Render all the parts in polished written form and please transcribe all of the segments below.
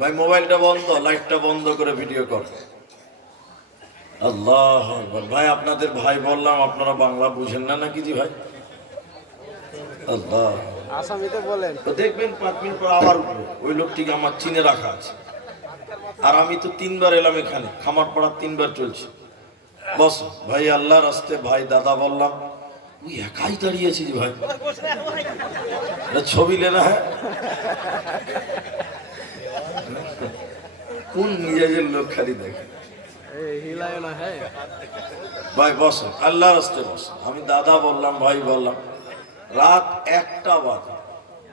ভাই মোবাইলটা বন্ধ, লাইটটা বন্ধ করে ভিডিও কর। আল্লাহ ভাই, আপনাদের ভাই বললাম, আপনারা বাংলা বুঝেন না নাকি জি ভাই? আল্লাহ, আসামিতে বলেন তো দেখবেন 5 মিনিট পর আবার উঠবে। ওই লোকটিকে আমার চিনে রাখা আছে। আর আমি তো 3বার এলাম এখানে, খামারপাড়া 3বার চলছে। বস ভাই, আল্লাহ রাস্তে ভাই দাদা বললাম, ওই একাই দাঁড়িয়েছিস ভাই, ছবি লে না। হ্যাঁ, কোন নিজের লোক খালি দেখে ভাই। বস আল্লাহ রাস্তে বস। আমি দাদা বললাম, ভাই বললাম, রাত 1টা বাজে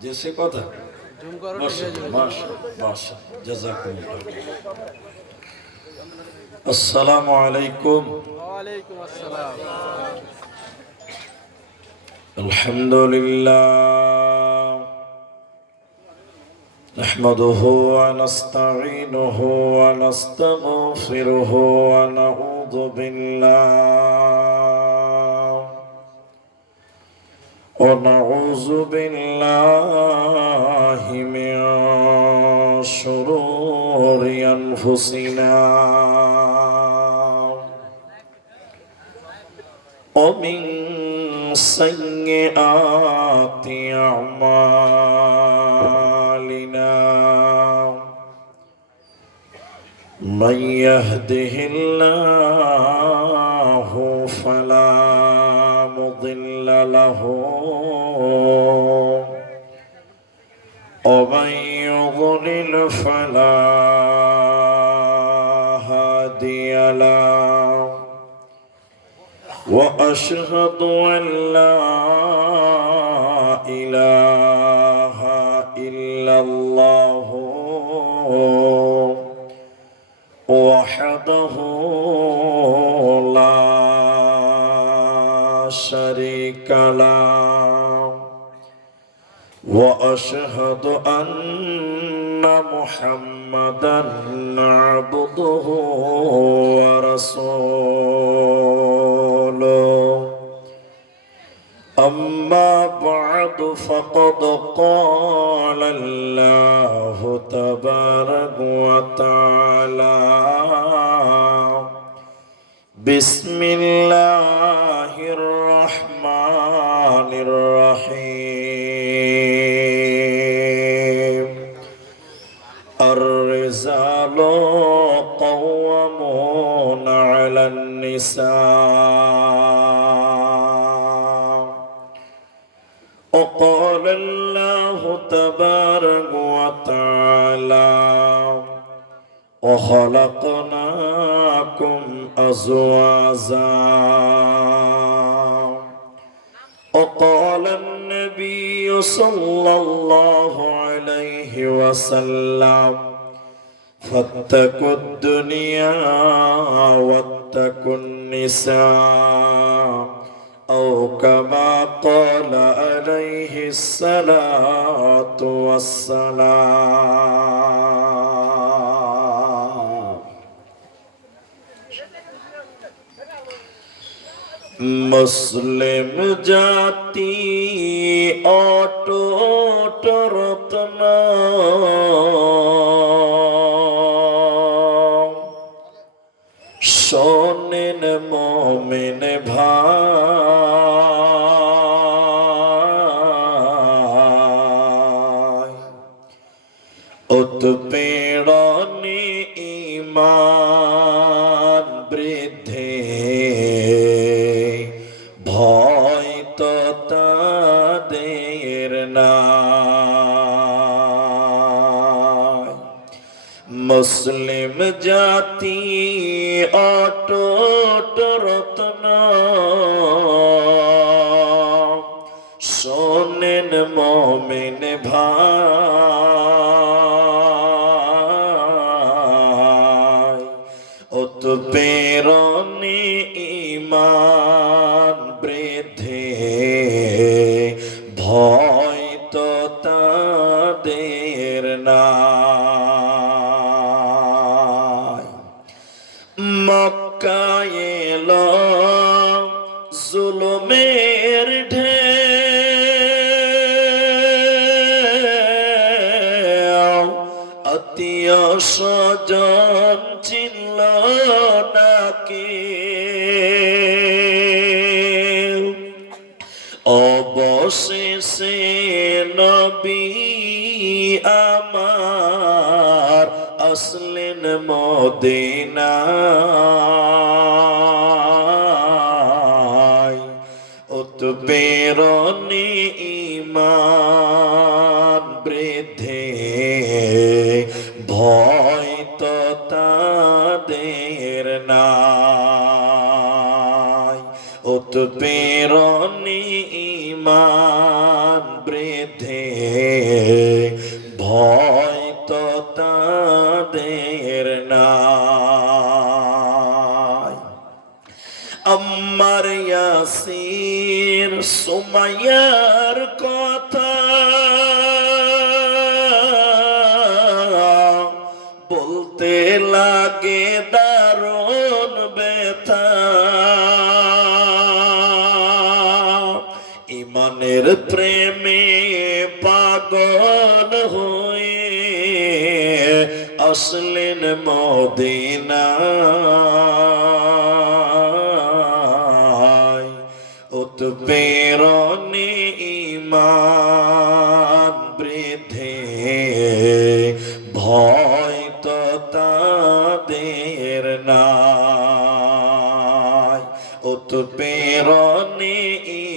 যে সে কথা। আসসালামু আলাইকুম। ওয়ালাইকুম আসসালাম। আলহামদুলিল্লাহ نحمده ونستعينه ونستغفره ونعوذ بالله من شرور أنفسنا ومن سيئات أعمالنا من يهده الله فلا مضل له ومن يضلل فلا هادي له وأشهد أن لا إله إلا الله وحده لا شريك له وأشهد أن محمدا عبده ورسوله أما بعد فقد قال الله تبارك وتعالى بسم الله الرحمن الرحيم الرجال قوامون على النساء وقال الله تبارك وتعالى وخلقناكم أزواجا وقال النبي صلى الله عليه وسلم فاتقوا الدنيا واتقوا النساء أو كما قال عليه الصلاة والسلام मुस्लिम जाति अटूट रत्न शोनेन मोमिन भाई उत्पीड़ने ईमान বৃদ্ধি ভয় তো তাদের নাই। মুসলিম জাতি অটুট রত্ন শোনেন মুমিন ভাই উৎপীড়নে ঈমান বৃদ্ধি ভয় তো তাদের নাই। মক্কায় এলো জুলুমের ঢেউ আত্মীয় স্বজন চিনল নাকি, অবশেষে নবী আমার আসলেন মদিনায়। উৎপেরণে ঈমান বৃদ্ধি, ভয় তো তাদের নাই। উৎপেরণে ঈমান বৃদ্ধি, ভয় তো তাদের নাই। আম্মার ইয়াসির সুমাইয়ার কথা বলতে লাগে দারুণ ব্যথা। ইমানের প্রেমে পাগল হয়ে আসলেন মদিনায়। উৎপেরণে ঈমান বৃদ্ধি, ভয় তো তাদের নাই। উৎপেরণে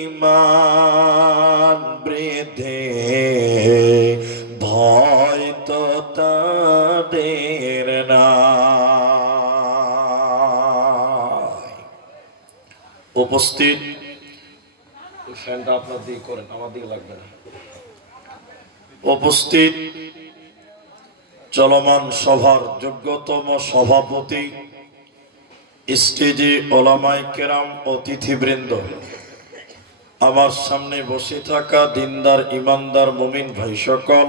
ঈমান বৃদ্ধি, ভয় তো তাদের নাই। উপস্থিত, ফ্যানটা আপনার দিকে করেন, আমার দিকে লাগবে না। উপস্থিত চলমান সভার যোগ্যতম সভাপতি, স্টেজে ওলামায়ে কেরাম, অতিথিবৃন্দ, আমার সামনে বসে থাকা দিনদার ইমানদার মুমিন ভাই সকল,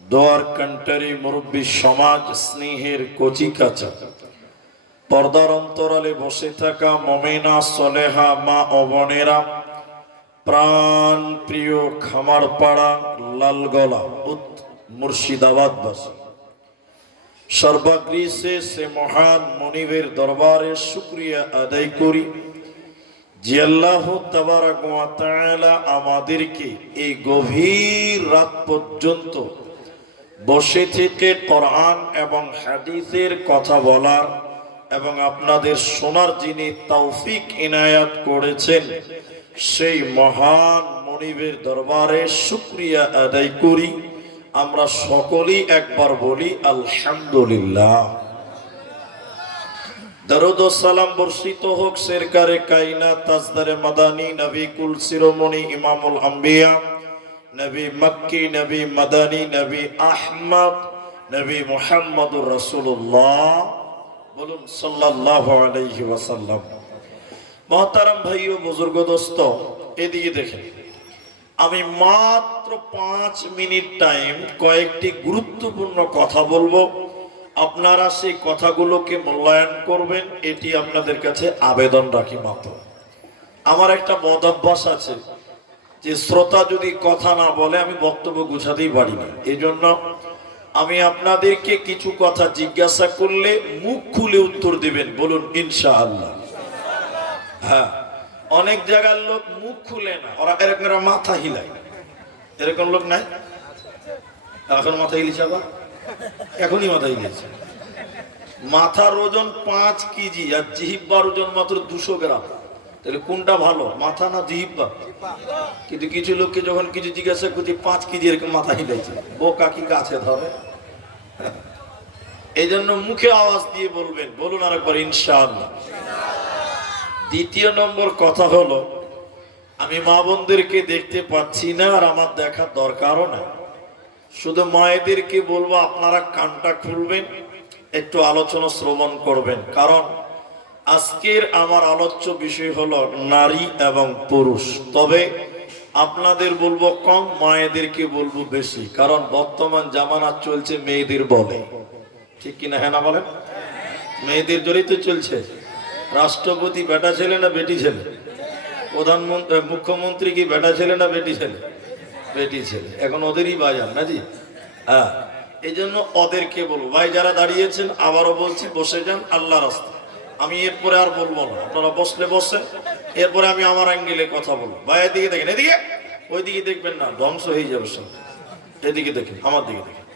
দোয়ার কান্টারি মুরব্বী সমাজ, স্নেহের কচি কাঁচা, পর্দার অন্তরালে বসে থাকা মুমিনা সলেহা মা ও বোনেরা, প্রাণ প্রিয় খামারপাড়া লালগোলা মুর্শিদাবাদবাসী, সর্বাগ্রে সে মহান মনিবের দরবারে শুকরিয়া আদায় করি যে আল্লাহ তাবারাক ওয়া তাআলা আমাদেরকে এই গভীর রাত পর্যন্ত বসে থেকে কোরআন এবং হাদিসের কথা বলার এবং আপনাদের শোনার যিনি তৌফিক ইনায়াত করেছেন, সেই মহান মনিবের দরবারে শুকরিয়া আদায় করি। আমরা সকলেই একবার বলি আলহামদুলিল্লাহ। দরুদ ও সালাম বর্ষিত হোক সরকারে কায়নাত তাজদারে মাদানী নবী কুল শিরোমণি ইমামুল আম্বিয়া নবী মক্কি নবী মাদানী নবী আহমদ নবী মুহাম্মদুর রাসূলুল্লাহ, বলুন সাল্লাল্লাহু আলাইহি ওয়াসাল্লাম। মহতারাম ভাই ও বুজুর্গ দোস্ত, এদিকে দেখেন, আমি মাত্র 5 মিনিট টাইম কয়েকটি গুরুত্বপূর্ণ কথা বলবো। আপনারা সেই কথাগুলোকে মূল্যায়ন করবেন, এটি আপনাদের কাছে আবেদন রাখি মাত্র। আমার একটা বদ অভ্যাস আছে যে শ্রোতা যদি কথা না বলে আমি বক্তব্য গুছাতেই পারি না। এই জন্য আমি আপনাদেরকে কিছু কথা জিজ্ঞাসা করলে মুখ খুলে উত্তর দিবেন, বলুন ইনশাআল্লাহ। হ্যাঁ, অনেক জায়গার লোক মুখ খুলে না, ওরা এরকম মাথা হিলায়। এরকম লোক নাই? এখন মাথা হিলিছে, আবার এখনই মাথা হিলিয়েছে। মাথার ওজন 5 কেজি আর জিহিব্বার ওজন মাত্র 200 গ্রাম। তাহলে কোনটা ভালো, মাথা না জিহিব্বা? কিন্তু কিছু লোককে যখন কিছু জিজ্ঞাসা করছি 5 কেজি, এরকম মাথা হিলাইছে। বোকা কি গাছে ধরে? এই জন্য মুখে আওয়াজ দিয়ে বলবেন, বলুন আরেকবার ইনশাআল্লাহ। দ্বিতীয় নম্বর কথা হলো, আমি মা বোনদেরকে দেখতে পাচ্ছি না, আর আমার দেখার দরকারও না। শুধু মায়েদেরকে বলবো আপনারা কানটা খুলবেন, একটু আলোচনা শ্রবণ করবেন। কারণ আজকের আমার আলোচ্য বিষয় হলো নারী এবং পুরুষ। তবে আপনাদের বলবো কম, মায়েদেরকে বলবো বেশি। কারণ বর্তমান জামানা চলছে মেয়েদের বলে, ঠিক কিনা? হ্যাঁ না বলেন? মেয়েদের জোরেই তো চলছে। রাষ্ট্রপতি বেটা ছেলে না বেটি ছেলে? প্রধানমন্ত্রী মুখ্যমন্ত্রী কি বেটা ছেলে না বেটি ছেলে? বেটি ছেলে। এখন ওদেরই বাজার নাজি। হ্যাঁ, এই জন্য ওদেরকে বলবো, ভাই যারা দাঁড়িয়েছেন আবারও বলছি বসে যান আল্লাহ রাস্তায়। আমি এরপরে আর বলবো না, আপনারা বসলে বসেন, এরপরে আমি আমার অ্যাঙ্গেলে কথা বলবো। ভাই এদিকে দেখেন, এদিকে, ওইদিকে দেখবেন না, ধ্বংস হয়ে যাবে সব। এদিকে দেখেন, আমার দিকে দেখেন।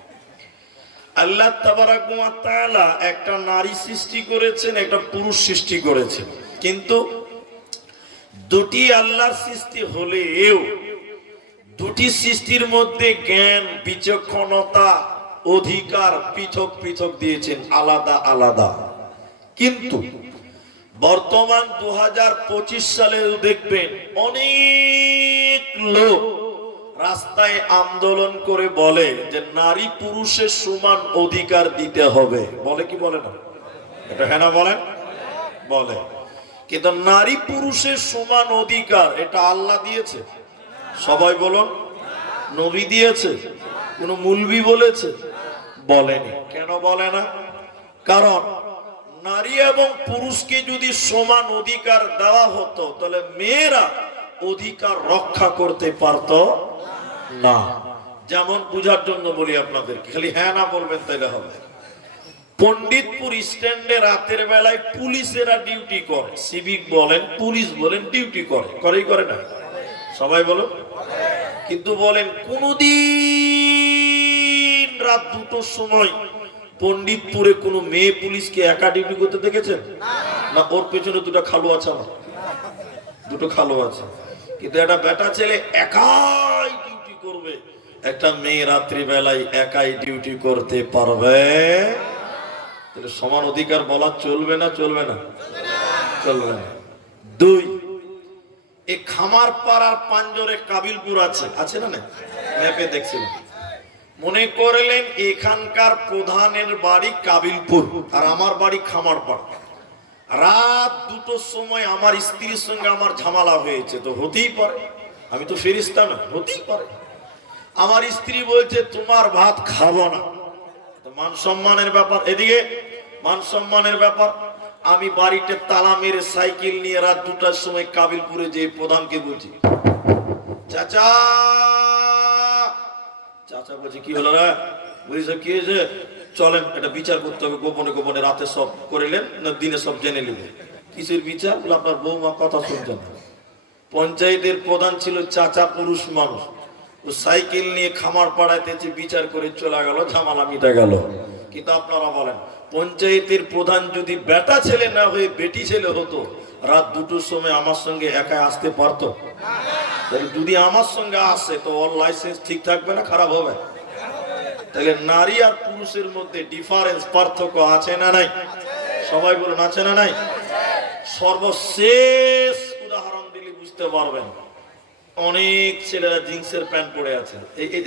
আল্লাহ তাবারাক ওয়া তাআলা একটা নারী সৃষ্টি করেছেন, একটা পুরুষ সৃষ্টি করেছেন, কিন্তু দুটি আল্লাহর সৃষ্টি হলেও দুটি সৃষ্টির মধ্যে জ্ঞান, বিচক্ষণতা, অধিকার পৃথক পৃথক দিয়েছেন, আলাদা আলাদা। কিন্তু বর্তমান 2025 সালে দেখবেন অনেক লোক রাস্তায় আন্দোলন করে বলে যে নারী পুরুষের সমান অধিকার দিতে হবে। বলে কি বলে না? এটা হ্যাঁ না বলেন? বলে। কিন্তু নারী পুরুষের সমান অধিকার এটা আল্লাহ দিয়েছে? সবাই বলুন। নবী দিয়েছে? কোন মুলবি বলেছে? বলেনি। কেন বলে না? কারণ নারী এবং পুরুষকে যদি সমান অধিকার দেওয়া হতো তাহলে মেয়েরা অধিকার রক্ষা করতে পারত না। যেমন বুঝার জন্য বলি আপনাদেরকে, খালি হ্যাঁ না বলবেন তাইলে হবে। পণ্ডিতপুর স্ট্যান্ডে রাতের বেলায় পুলিশেরা ডিউটি করে, সিভিক বলেন, পুলিশ বলেন, ডিউটি করে, করেই করে না? সবাই বলো। কিন্তু বলেন কোনদিন রাত 2টোর সময় পণ্ডিতপুরে কোনো মেয়ে পুলিশকে একা ডিউটি করতে দেখেছেন? না, ওর পেছনে দুটো খালু আছে, আমার দুটো খালু আছে। কিন্তু একটা বেটা ছেলে একাই ডিউটি করবে, একটা মেয়ে রাত্রি বেলায় একাই ডিউটি করতে পারবে? তাহলে সমান অধিকার বলা চলবে না? চলবে না? চলবে না। 2, এই খামার পাড়ার পাঞ্জরে কাবিলপুর আছে, আছে না? না, ম্যাপে দেখছিলাম। মনে করলেন এখানকার প্রধানের বাড়ি কাবিলপুর আর আমার বাড়ি খামারপাড়। রাত 2টোর সময় আমার স্ত্রীর সঙ্গে আমার ঝামেলা হয়েছে, তো হতেই পারে, আমি তো ফেরেশতা না, হতেই পারে। আমার স্ত্রী বলছে তোমার ভাত খাবো না, তো মান সম্মানের ব্যাপার, এদিকে মান সম্মানের ব্যাপার। আমি বাড়িতে তালা মেরে সাইকেল নিয়ে রাত 2টার সময় কাবিলপুরে যে প্রধানকে বলছি, চাচা, চাচা বলছে কি হলো রে? বলছে কি হয়েছে? চলেন এটা বিচার করতে হবে, গোপনে গোপনে রাতে সব করিলেন না দিনে সব জেনে নিলেন। কিসের বিচার? বলে আপনার বৌমা কথা শুনছেন না। পঞ্চায়েতের প্রধান ছিল চাচা, পুরুষ মানুষ, ও সাইকেল নিয়ে খামার পাড়াইতেছে, বিচার করে চলে গেল, ঝামেলা মিটে গেল। কিন্তু আপনারা বলেন পঞ্চায়েতের প্রধান যদি বেটা ছেলে না হয়ে বেটি ছেলে হতো, রাত 2টোর সময় আমার সঙ্গে একা আসতে পারতো? যদি আমার সঙ্গে আসে তো ওর লাইসেন্স ঠিক থাকবে না খারাপ হবে? তাহলে নারী আর পুরুষের মধ্যে ডিফারেন্স, পার্থক্য আছে না নাই? সবাই বলুন আছে না নাই? সর্বশেষ উদাহরণ দিলে বুঝতে পারবেন। অনেক ছেলেরা জিন্সের প্যান্ট পরে আছে,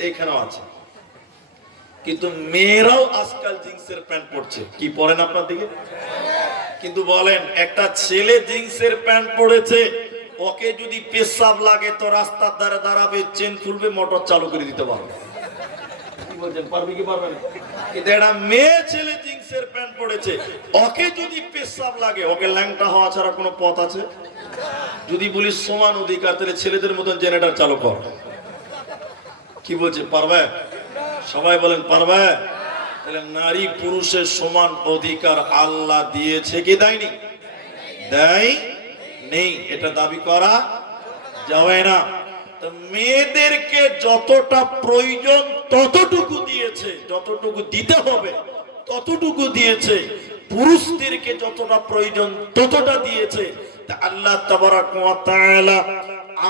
এইখানেও আছে, কিন্তু মেয়েরাও আজকাল জিন্সের প্যান্ট পরছে। কি পরেন আপনার দিকে? কিন্তু বলেন একটা ছেলে জিন্সের প্যান্ট পরেছে, ওকে যদি পেশাব লাগে তো রাস্তার ধারে দাঁড়াবে, চেন খুলবে, মোটর চালু করে দিতে পারবে। কি বলছেন, পারবে কি পারবে না? কিন্তু একটা মেয়ে ছেলে জিন্সের প্যান্ট পরেছে, ওকে যদি পেশাব লাগে, ওকে ল্যাংটা হওয়া ছাড়া কোনো পথ আছে? যদি বলি সমান অধিকার, তাহলে ছেলেদের মতন জেনারেটর চালু কর। কি বলছে, পারবে? সবাই বলেন পারবে? তাহলে নারী পুরুষের সমান অধিকার আল্লাহ দিয়েছে কি দেয়নি? দেয় নেই, এটা দাবি করা যাবে না। তো মেয়েদেরকে যতটা প্রয়োজন ততটুকু দিয়েছে, যতটুকু দিতে হবে ততটুকু দিয়েছে। পুরুষদেরকে যতটা প্রয়োজন ততটা দিয়েছে। আল্লাহ তাবারাক ওয়া তাআলা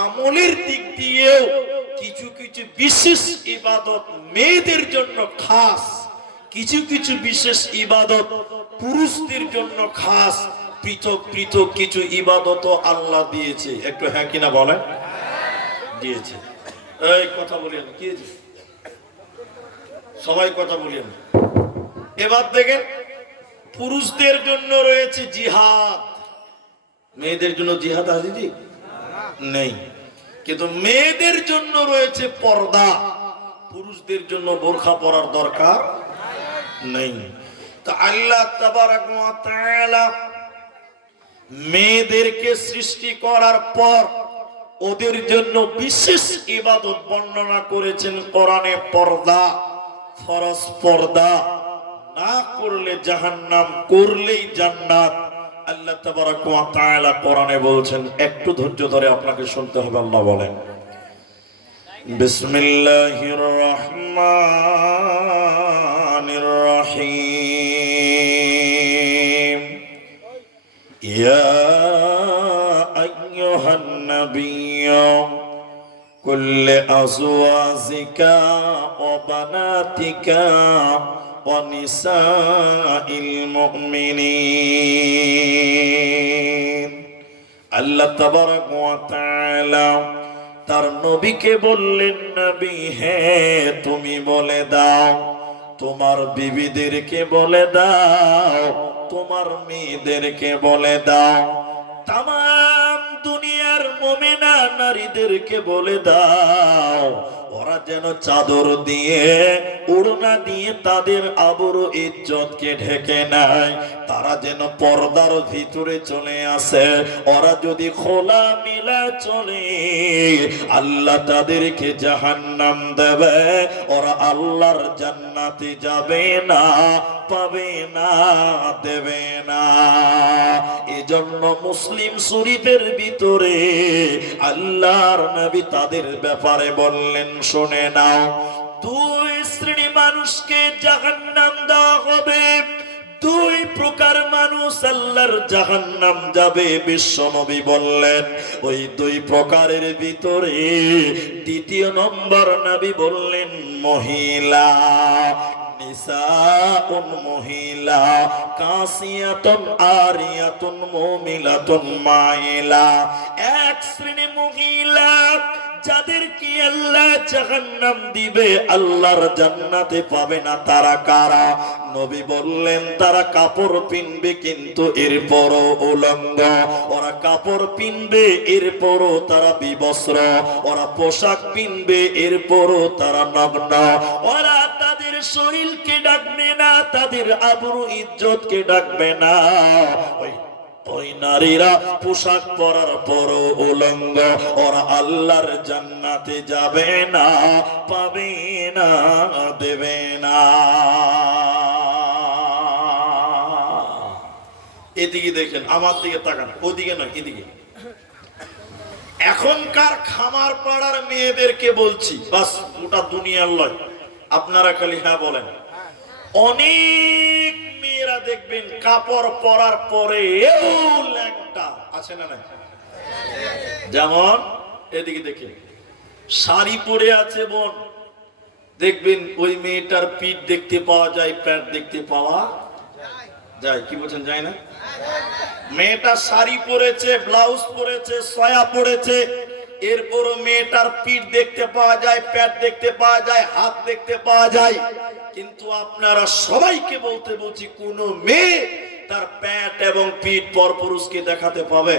আমলের দিক দিয়েও কিছু কিছু বিশেষ ইবাদত মেয়েদের জন্য খাস, কিছু কিছু বিশেষ ইবাদত পুরুষদের জন্য খাস, পৃথক পৃথক কিছু ইবাদত আল্লাহ দিয়েছে। একটু হ্যাঁ কিনা বলেন? দিয়েছে। এই কথা বলেন কি? সবাই কথা বলেন। এবার দেখেন পুরুষদের জন্য রয়েছে জিহাদ, মেয়েদের জন্য জিহাদ আছে জি? নেই। কিন্তু মেয়েদের জন্য রয়েছে পর্দা, পুরুষদের জন্য বোরখা পরার দরকার নেই। তো আল্লাহ তাবারাক ওয়া তাআলা মেয়েদেরকে সৃষ্টি করার পর ওদের জন্য বিশেষ ইবাদত বর্ণনা করেছেন কোরআনে, পর্দা। ফরজ পর্দা না করলে জাহান্নাম, করলেই জান্নাত। আল্লাহ তাবারাক ওয়া তাআলা কোরআনে বলছেন, একটু ধৈর্য ধরে আপনাকে শুনতে হবে। আল্লাহ বলেন, বিসমিল্লাহির রহমানির রহিম, ইয়া আইয়ুহান নাবিয়্যু কুল্লি আজওয়াজিকা ওয়া বানাতিকা ওয়া নিসাইল মুমিনিন। আল্লাহ তাবারাক ওয়া তাআলা তার নবীকে বললেন, নবী হে তুমি বলে দাও, তোমার বিবিদেরকে বলে দাও, তোমার মেয়েদেরকে বলে দাও, তামাম দুনিয়ার মুমিনা নারীদেরকে বলে দাও, ওরা যেন চাদর দিয়ে, ওড়না দিয়ে তাদের আবরু ইজ্জতকে ঢেকে নেয়, তারা যেন পর্দার ভিতরে চলে আসে। ওরা যদি খোলা মিলা চলে, আল্লাহ তাদেরকে জাহান্নাম দেবে, ওরা আল্লাহর জান্নাতে যাবে না, পাবে না, দেবে না। এজন্য মুসলিম শরীফের ভিতরে আল্লাহর নবী তাদের ব্যাপারে বললেন, শুনে নাও, দুই শ্রেণী মানুষকে জাহান্নাম দেওয়া হবে, দুই প্রকার মানুষ আল্লাহর জাহান্নাম যাবে। বিশ্বনবী বললেন, ওই দুই প্রকারের ভিতরে দ্বিতীয় নম্বর নবী বললেন মহিলা, নিসাউন মহিলা, কাসিয়াতুন আরিয়াতুন মুমিলাতুন মাইলা। এক শ্রেণী মহিলা যাদেরকে আল্লাহ জাহান্নাম দিবে, আল্লাহর জান্নাতে পাবে না। তারা কারা? নবী বললেন, তারা কাপড় পিনবে কিন্তু এরপরও উলঙ্গ। ওরা কাপড় পিনবে এরপরও তারা বিবস্ত্র। ওরা পোশাক পিনবে এরপরও তারা নগ্ন। ওরা তাদের শরীরকে ডাকবে না, তাদের আবরু ইজ্জতকে ডাকবে না। ওই নারীরা পোশাক পরার পরও উলঙ্গ, ওরা আল্লাহর জান্নাতে যাবে না, পাবে না, দেবে না। এদিকে দেখেন, আমার দিকে তাকান, ওদিকে নয়, এদিকে। এখনকার খামার পাড়ার মেয়েদেরকে বলছি, বাস গোটা দুনিয়ার লয়, আপনারা খালি হ্যাঁ বলেন। অনেক মেয়েরা দেখবেন কাপড় পরার পরে ল্যাংটা আছে না নাই? যেমন এদিকে দেখে শাড়ি পরে আছে বোন, দেখবেন ওই মেয়েটার পিঠ দেখতে পাওয়া যায়, প্যান্ট দেখতে পাওয়া যায়। কি বলছেন, যায় না? মেয়েটা শাড়ি পরেছে, ব্লাউজ পরেছে, সয়া পরেছে, এরপরও মেয়েটার পিঠ দেখতে পাওয়া যায়, প্যান্ট দেখতে পাওয়া যায়, হাত দেখতে পাওয়া যায়। কিন্তু আপনারা সবাইকে বলতে বলছি, কোন মেয়ে তার প্যান্ট এবং পিঠ পরপুরুষকে দেখাতে পাবে?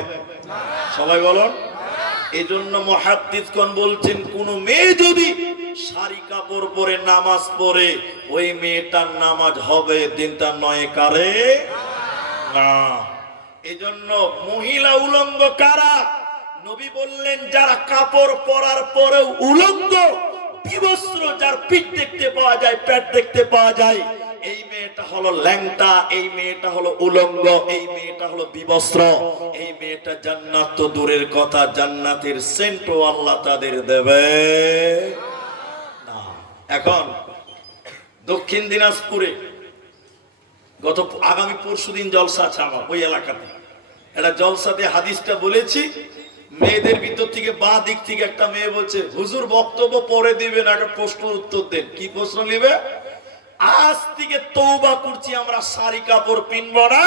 সবাই বলুন। এই জন্য মুহাদ্দিসগণ বলছেন, কোন মেয়ে যদি শাড়ি কাপড় পরে নামাজ পড়ে, ওই মেয়েটার নামাজ হবে, দিনটা নয় কারে না। এই জন্য মহিলা উলঙ্গ কারা? নবী বললেন, যারা কাপড় পরার পরেও উলঙ্গ, বিবস্ত্র, যার পিঠ দেখতে পাওয়া যায়, পেট দেখতে পাওয়া যায়, এই মেয়েটা হলো ল্যাংটা, এই মেয়েটা হলো উলঙ্গ, এই মেয়েটা হলো বিবস্ত্র। এই মেয়েটা জান্নাত তো দূরের কথা, জান্নাতের সেন্টও আল্লাহ তাদের দেবে না। এখন দক্ষিণ দিনাজপুরে আগামী পরশুদিন জলসা আছে আমার ওই এলাকাতে। এটা জলসাতে হাদিসটা বলেছি, মেয়েদের ভিতর থেকে বাঁ দিক থেকে একটা মেয়ে বলছে, হুজুর বক্তব্য পরে দিবেন, একটা প্রশ্ন উত্তর দেন। কি প্রশ্ন নেবে? আজ থেকে তওবা করছি, আমরা শাড়ি কাপড় পিনব না,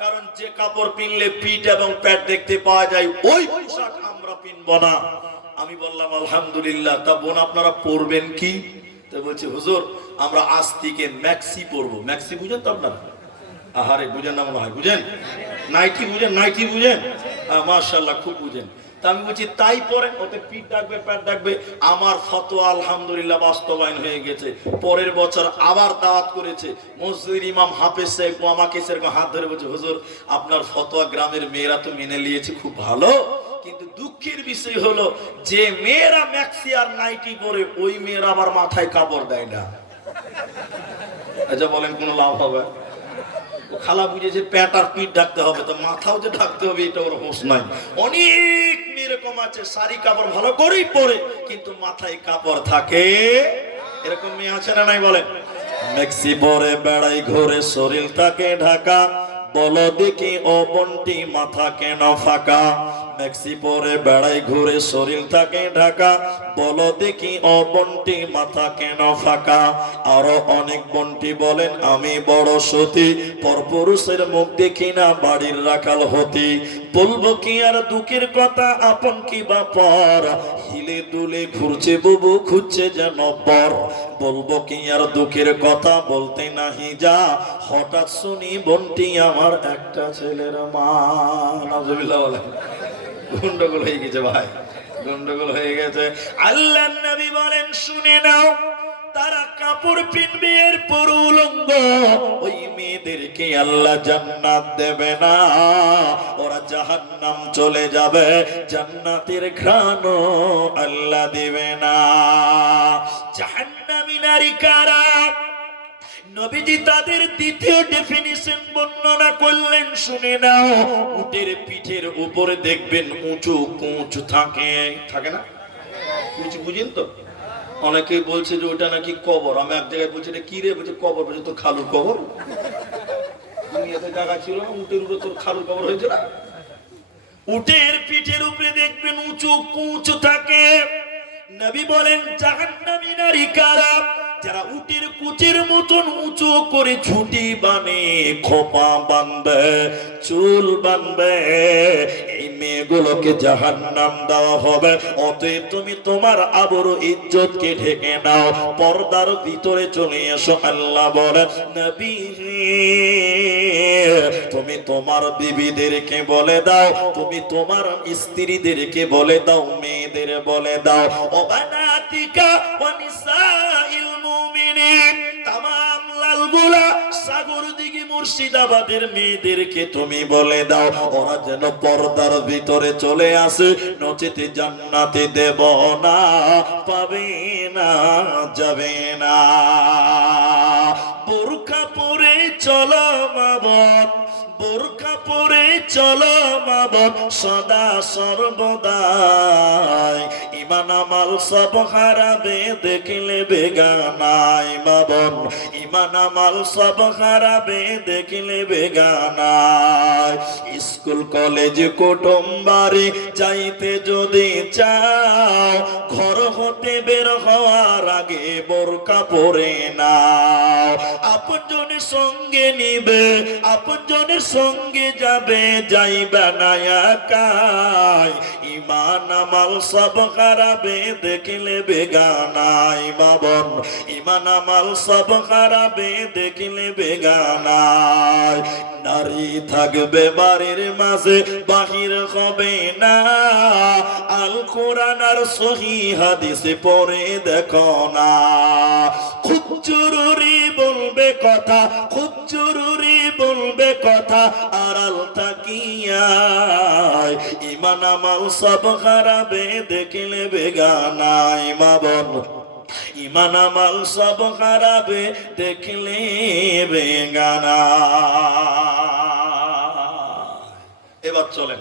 কারণ যে কাপড় পিনলে পিঠ এবং পেট দেখতে পাওয়া যায়, ওই পোশাক আমরা পিনব না। আমি বললাম আলহামদুলিল্লাহ। তা বোন আপনারা পরবেন কি? তো বলছে, হুজুর আমরা আজ থেকে ম্যাক্সি পরবো। ম্যাক্সি বুঝেন তো আপনারা? আহারে বুঝেন না মনে হয়, বুঝেন? নাইটি বুঝেন? নাইটি বুঝেন? মাশাআল্লাহ, খুব বুঝেন। তা আমি বলছি তাই পরে, ওতে পিঠ ডাকবে, প্যাট ডাকবে। আমার ফতোয়া আলহামদুলিল্লাহ বাস্তবায়ন হয়ে গেছে। পরের বছর আবার দাওয়াত করেছে মসজিদের ইমাম হাফেজ সাহেব, আমাকে সেরকম হাত ধরে বলছে, হুজুর আপনার ফতোয়া গ্রামের মেয়েরা তো মেনে নিয়েছে, খুব ভালো, কিন্তু দুঃখের বিষয় হলো যে মেয়েরা ম্যাক্সি আর নাইটি পরে, ওই মেয়েরা আবার মাথায় কাপড় দেয় না। আচ্ছা বলেন কোনো লাভ হবে? ও খালা বুঝেছে পেট আর পিঠ ঢাকতে হবে, তো মাথাও যে ঢাকতে হবে এটা ওর হোশ নাই। অনেক এরকম আছে শাড়ি কাপড় ভালো করেই পরে কিন্তু মাথায় কাপড় থাকে, এরকম মেয়ে আছে না নাই বলেন? মেক্সি পরে বেড়াই ঘরে শরীর থাকে ঢাকা, বলো দেখি ও বন্টি মাথা কেন ফাঁকা। মেক্সি পরে বেড়াই ঘুরে শরীর থাকে ঢাকা, বলো দেখি ও বন্টি মাথা কেন ফাঁকা। আরো অনেক বন্টি বলেন আমি বড় সতী, পরপুরুষের মুখ দেখি না বাড়ির রাখাল হতি। বলবো কি আর দুঃখের কথা আপন কি বা পর, হিলে দুলে ঘুরছে বুবু খুঁজছে যেন পর। বলবো কি আর দুঃখের কথা বলতে নাহি যা, হঠাৎ শুনি বন্টি আমার একটা ছেলের মা। নাউজুবিল্লাহ বলেন। গন্ডগোল হয়ে গেছে ভাই, গন্ডগোল হয়ে গেছে। আল্লাহর নবী বলেন শুনে নাও, তারা কাপড় পিনবে এরপর উলঙ্গ, ওই মেয়েদেরকে আল্লাহ জান্নাত দেবে না, ওরা জাহান্নাম চলে যাবে, জান্নাতের ঘ্রাণও আল্লাহ দেবে না। জাহান্নামী নারী কারা? নবীজি তাদের দ্বিতীয় ডেফিনিশন বর্ণনা করলেন শুনে নাও। উটের পিঠের উপরে দেখবেন উঁচু কুঁচ থাকে, থাকে না? কুঁচ বুঝেন তো? অনেকেই বলছে যে ওটা নাকি কবর। আমি এক জায়গায় বলছি এটা কি রে? বলছে কবর। বলছে তোর খালুর কবর? দুনিয়াতে জায়গা ছিল না, উটের উপরে তোর খালুর কবর হয়েছে না? উটের পিঠের উপরে দেখবেন উঁচু কুঁচ থাকে। নবী বলেন জাহান্নামী নারী কারা? যারা উটের কুচের মতন উঁচু করে ঝুঁটি বানে, খোপা বাঁধবে, চুল বাঁধবে, এই মেয়েগুলোকে জাহান্নাম দেওয়া হবে। অতএব তুমি তোমার আবরু ইজ্জতকে ঢেকে নাও, পর্দার ভিতরে চলে এসো। আল্লাহ বলে নবী তুমি তোমার বিবিদেরকে বলে দাও, তুমি তোমার স্ত্রীদেরকে বলে দাও, মেয়েদের বলে দাও, ওবানাতিকা ওয়া নিসাইল মুমিনিন, তামাম লালগুলা সাগরদিঘি মুর্শিদাবাদের মেয়েদেরকে তুমি বলে দাও, ওরা যেন পর্দার ভিতরে চলে আসে, নচেতে জান্নাতে দেব না, পাবে না, যাবে না। বোরকা পরে চলো মাবত, বোরকা পরে চলো মাবত, সদা সর্বদাই, ইমান আমাল সব হারাবে দেখলে বেগানাই মাবন, ইমান আমাল সব হারাবে দেখলে বেগানাই। স্কুল কলেজ কুটুম বাড়ি যাইতে যদি চাও, ঘর হতে বের হওয়ার আগে বোরকা পরে নাও। আপনজনের সঙ্গে নিবে, আপনজনের সঙ্গে যাবে, যাইবে না একাই, ইমান আমাল সব হারাবে দেখলে বেগানাই বাবন, ইমান আমাল সব হারাবে দেখলে বেগানাই। নারী থাকবে বাড়ির মাঝে, বাহির হবে না, আল কোরআন আর সহি হাদিসে পড়ে দেখো না। খুব জরুরি বলবে কথা, খুব জরুরি বলবে কথা, আড়াল তাকিয়ায়, ইমান আমাল সব হারাবে দেখলে বেগানাই মাবন, ইমান আমাল সব হারাবে দেখলে বেগানা। এবার চলেন,